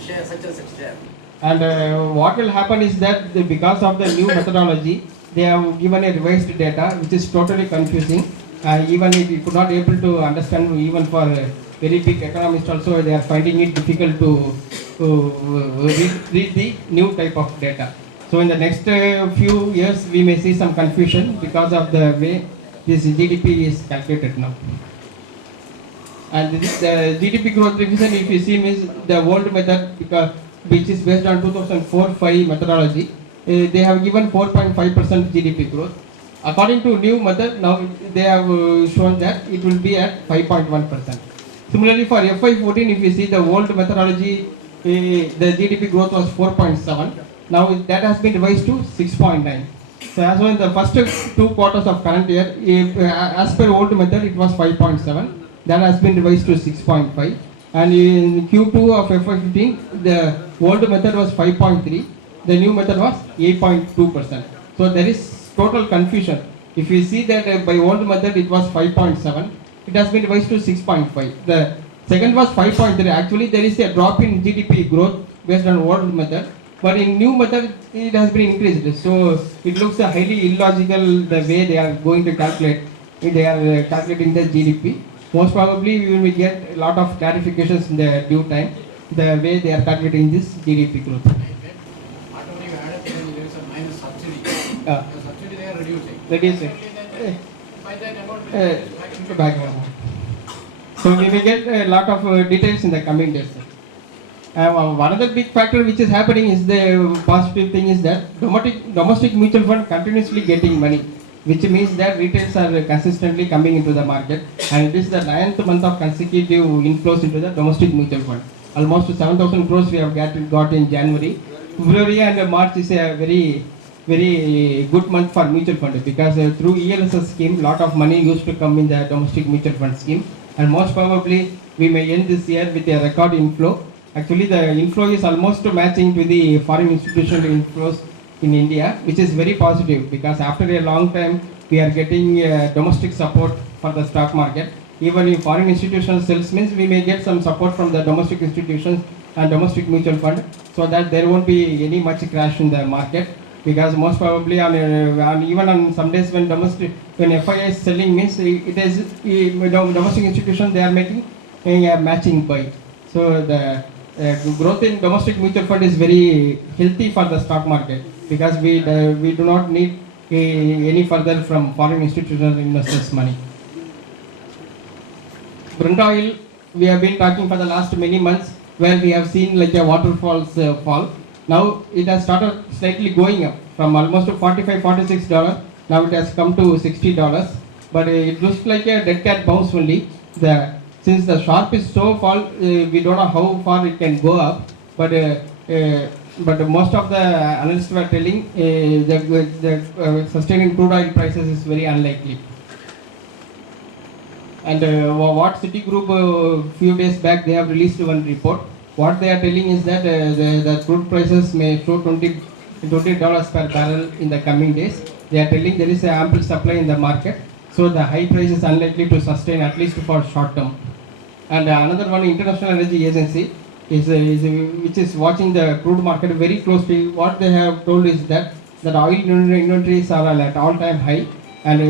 share, such and such share. And what will happen is that because of the new methodology, they have given a revised data which is totally confusing. Even if you could not able to understand, even for very big economists also, they are finding it difficult to read the new type of data. So in the next few years, we may see some confusion because of the way this GDP is calculated now. And this GDP growth revision, if you see, means the old method, which is based on 2004-5 methodology, they have given 4.5% GDP growth. According to new method, now they have shown that it will be at 5.1%. Similarly, for FY14, if you see the old methodology, the GDP growth was 4.7. Now that has been revised to 6.9. So as well in the first 2 quarters of current year, as per old method, it was 5.7. That has been revised to 6.5. And in Q2 of FY15, the old method was 5.3. The new method was 8.2%. So there is total confusion. If you see that by old method it was 5.7, it has been revised to 6.5. The second was 5.3. Actually, there is a drop in GDP growth based on old method. But in new method, it has been increased. So it looks highly illogical the way they are going to calculate. They are calculating the GDP. Most probably we will get a lot of clarifications in the due time, the way they are calculating this GDP growth. Whatever you reduce it. Back. So we will get a lot of details in the coming days. One other big factor which is happening is the positive thing is that domestic mutual fund continuously getting money, which means that retails are consistently coming into the market, and it is the 9th month of consecutive inflows into the domestic mutual fund. Almost 7,000 crores we have got in January. February and March is a very good month for mutual fund because through ELSS scheme, lot of money used to come in the domestic mutual fund scheme, and most probably we may end this year with a record inflow. Actually, the inflow is almost matching to the foreign institutional inflows in India, which is very positive because after a long time we are getting domestic support for the stock market. Even if foreign institutional sales means we may get some support from the domestic institutions and domestic mutual fund, so that there won't be any much crash in the market. Because most probably on even on some days when FII is selling means it is domestic institutions they are making a matching buy. So the growth in domestic mutual fund is very healthy for the stock market because we do not need any further from foreign institutional investors' money. Brent oil, we have been talking for the last many months where we have seen like a waterfalls fall. Now it has started slightly going up from almost $45-46. Now it has come to $60, but it looks like a dead cat bounce only. Since the sharp is so fall, we don't know how far it can go up. But most of the analysts were telling the sustaining crude oil prices is very unlikely. And what Citigroup few days back they have released one report. What they are telling is that the crude prices may show $20 per barrel in the coming days. They are telling there is an ample supply in the market, so the high price is unlikely to sustain at least for short term. And another one, International Energy Agency, which is watching the crude market very closely. What they have told is that oil inventories are at all-time high, and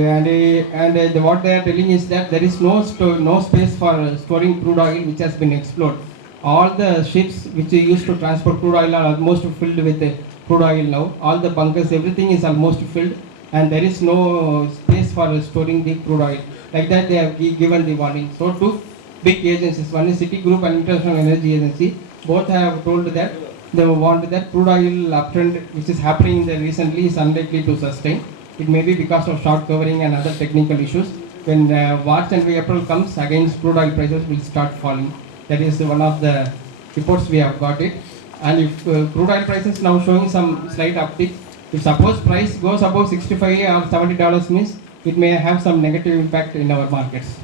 what they are telling is that there is no space for storing crude oil which has been explored. All the ships which used to transport crude oil are almost filled with crude oil now. All the bunkers, everything is almost filled, and there is no space for storing the crude oil. Like that, they have given the warning. So, two big agencies, one is Citigroup and International Energy Agency, both have told that they want that crude oil uptrend which is happening there recently is unlikely to sustain. It may be because of short covering and other technical issues. When March and April comes, again crude oil prices will start falling. That is one of the reports we have got it. And if crude oil prices now showing some slight uptick, if suppose price goes above $65 or $70 means it may have some negative impact in our markets.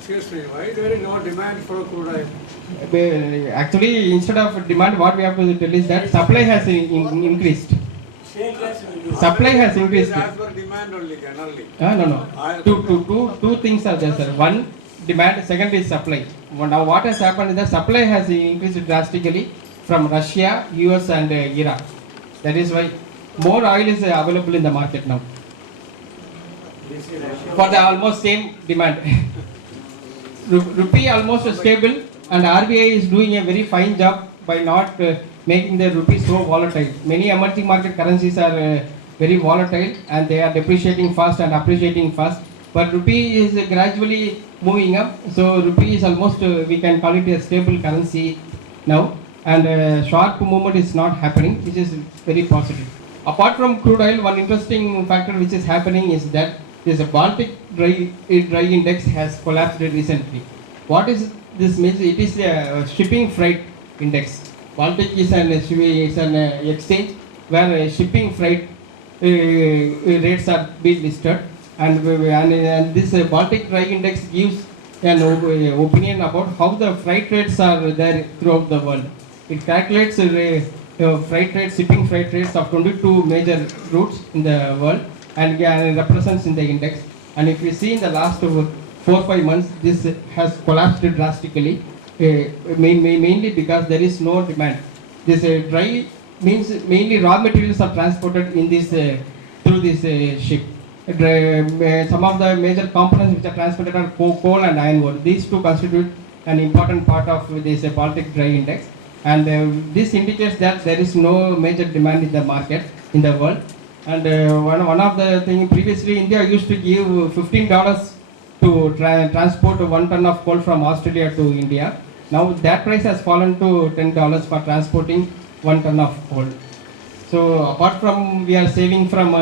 Seriously, why there is no demand for crude oil? Actually, instead of demand, what we have to tell is that supply has increased. Supply has increased. As per demand only, generally. No. Two things are there, sir. One, demand. Second is supply. Now, what has happened is that supply has increased drastically from Russia, US, and Iran. That is why more oil is available in the market now for the almost same demand. Rupee almost stable, and RBI is doing a very fine job by not making the rupee so volatile. Many emerging market currencies are very volatile and they are depreciating fast and appreciating fast. But rupee is gradually moving up, so rupee is almost we can call it a stable currency now, and sharp movement is not happening, which is very positive. Apart from crude oil, one interesting factor which is happening is that this Baltic dry index has collapsed recently. What is this means? It is a shipping freight index. Baltic is an exchange where shipping freight rates are being listed, and this Baltic dry index gives an opinion about how the freight rates are there throughout the world. It calculates shipping freight rates of 22 major routes in the world and represents in the index. And if you see in the last 4 or 5 months, this has collapsed drastically, mainly because there is no demand. This dry means mainly raw materials are transported in this through this ship. Some of the major components which are transported are coal and iron ore. These two constitute an important part of this Baltic dry index, and this indicates that there is no major demand in the market in the world. And one of the thing previously India used to give $15 to transport 1 ton of coal from Australia to India. Now that price has fallen to $10 for transporting 1 ton of coal. So apart from we are saving from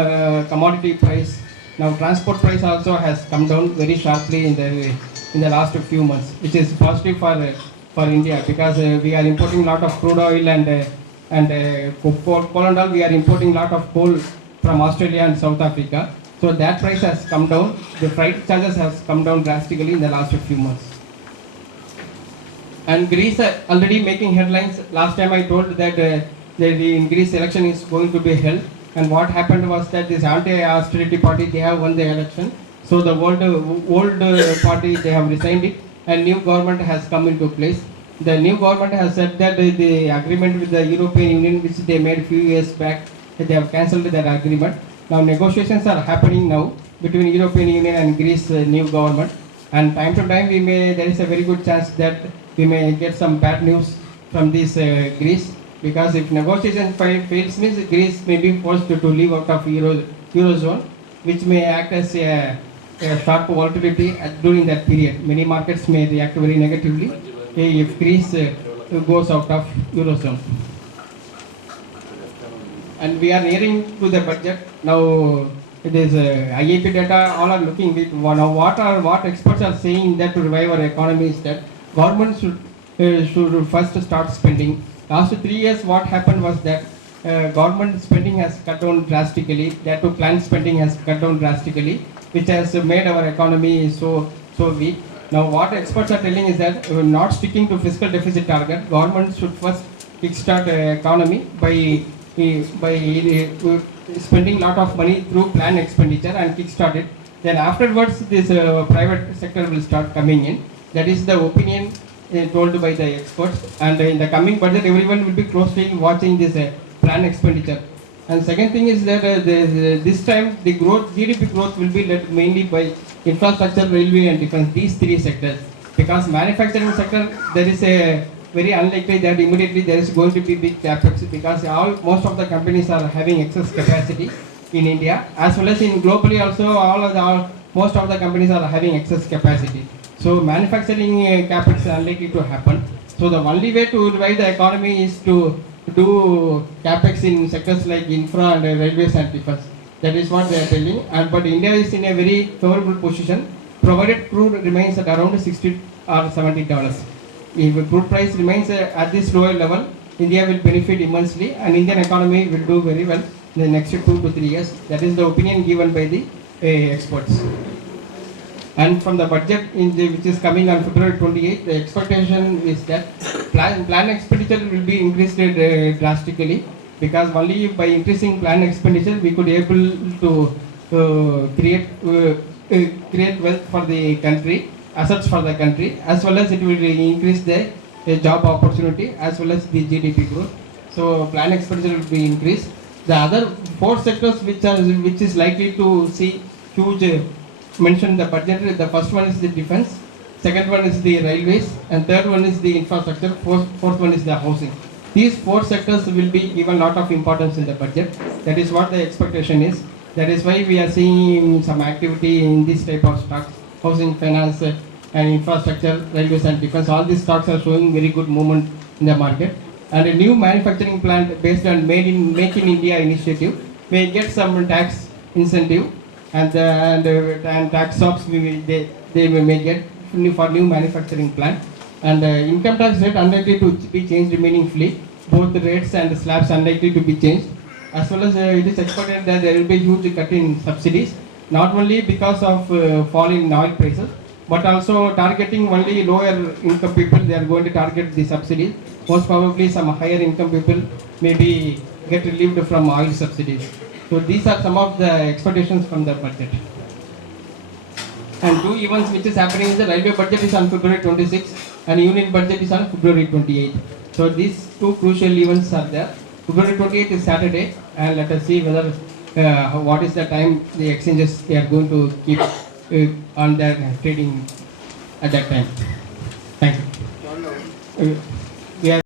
commodity price, now transport price also has come down very sharply in the last few months, which is positive for India, because we are importing lot of crude oil and coal and all. We are importing lot of coal from Australia and South Africa. So that price has come down. The freight charges has come down drastically in the last few months. And Greece are already making headlines. Last time I told that the Greece election is going to be held, and what happened was that this anti-austerity party, they have won the election. So the old party, they have resigned it, and new government has come into place. The new government has said that the agreement with the European Union, which they made a few years back, they have cancelled that agreement. Now negotiations are happening now between European Union and Greece new government, and time to time there is a very good chance that we may get some bad news from this Greece, because if negotiation fails means Greece may be forced to leave out of Eurozone, which may act as a sharp volatility during that period. Many markets may react very negatively if Greece goes out of Eurozone. And we are nearing to the budget. Now it is IAP data, all are looking with what experts are saying that to revive our economy is that government should first start spending. Last 3 years what happened was that government spending has cut down drastically, that to planned spending has cut down drastically, which has made our economy so weak. Now what experts are telling is that not sticking to fiscal deficit target, government should first kickstart economy by spending lot of money through planned expenditure and kickstart it. Then afterwards this private sector will start coming in. That is the opinion told by the experts, and in the coming budget everyone will be closely watching this planned expenditure. And second thing is that this time the GDP growth will be led mainly by infrastructure, railway and defense, these three sectors, because manufacturing sector there is a very unlikely that immediately there is going to be big capex, because most of the companies are having excess capacity in India, as well as in globally also most of the companies are having excess capacity. So manufacturing capex is unlikely to happen. So the only way to revive the economy is to do capex in sectors like infra and railways and defense. That is what they are telling. But India is in a very favorable position, provided crude remains at around $60 or $70. If crude price remains at this lower level, India will benefit immensely, and Indian economy will do very well in the next 2 to 3 years. That is the opinion given by the experts. And from the budget which is coming on February 28th, the expectation is that plan expenditure will be increased drastically, because only by increasing plan expenditure we could able to create wealth for the country, assets for the country, as well as it will increase the job opportunity as well as the GDP growth. So plan expenditure will be increased. The other 4 sectors which is likely to see huge mentioned in the budget, the first one is the defense, second one is the railways, and third one is the infrastructure, fourth one is the housing. These 4 sectors will be given lot of importance in the budget. That is what the expectation is. That is why we are seeing some activity in this type of stocks, housing, finance and infrastructure, railways and defense. All these stocks are showing very good movement in the market. And a new manufacturing plant based on Make in India initiative may get some tax incentive, and tax shops they may get for new manufacturing plant. And income tax rate unlikely to be changed meaningfully. Both the rates and slabs unlikely to be changed. As well as it is expected that there will be huge cut in subsidies, not only because of fall in oil prices, but also targeting only lower income people. They are going to target the subsidies. Most probably some higher income people maybe get relieved from oil subsidies. So these are some of the expectations from the budget. And 2 events which is happening is the railway budget is on February 26 and union budget is on February 28. So these 2 crucial events are there. February 28 is Saturday, and let us see whether what is the time the exchanges they are going to keep on their trading at that time. Thank you. We are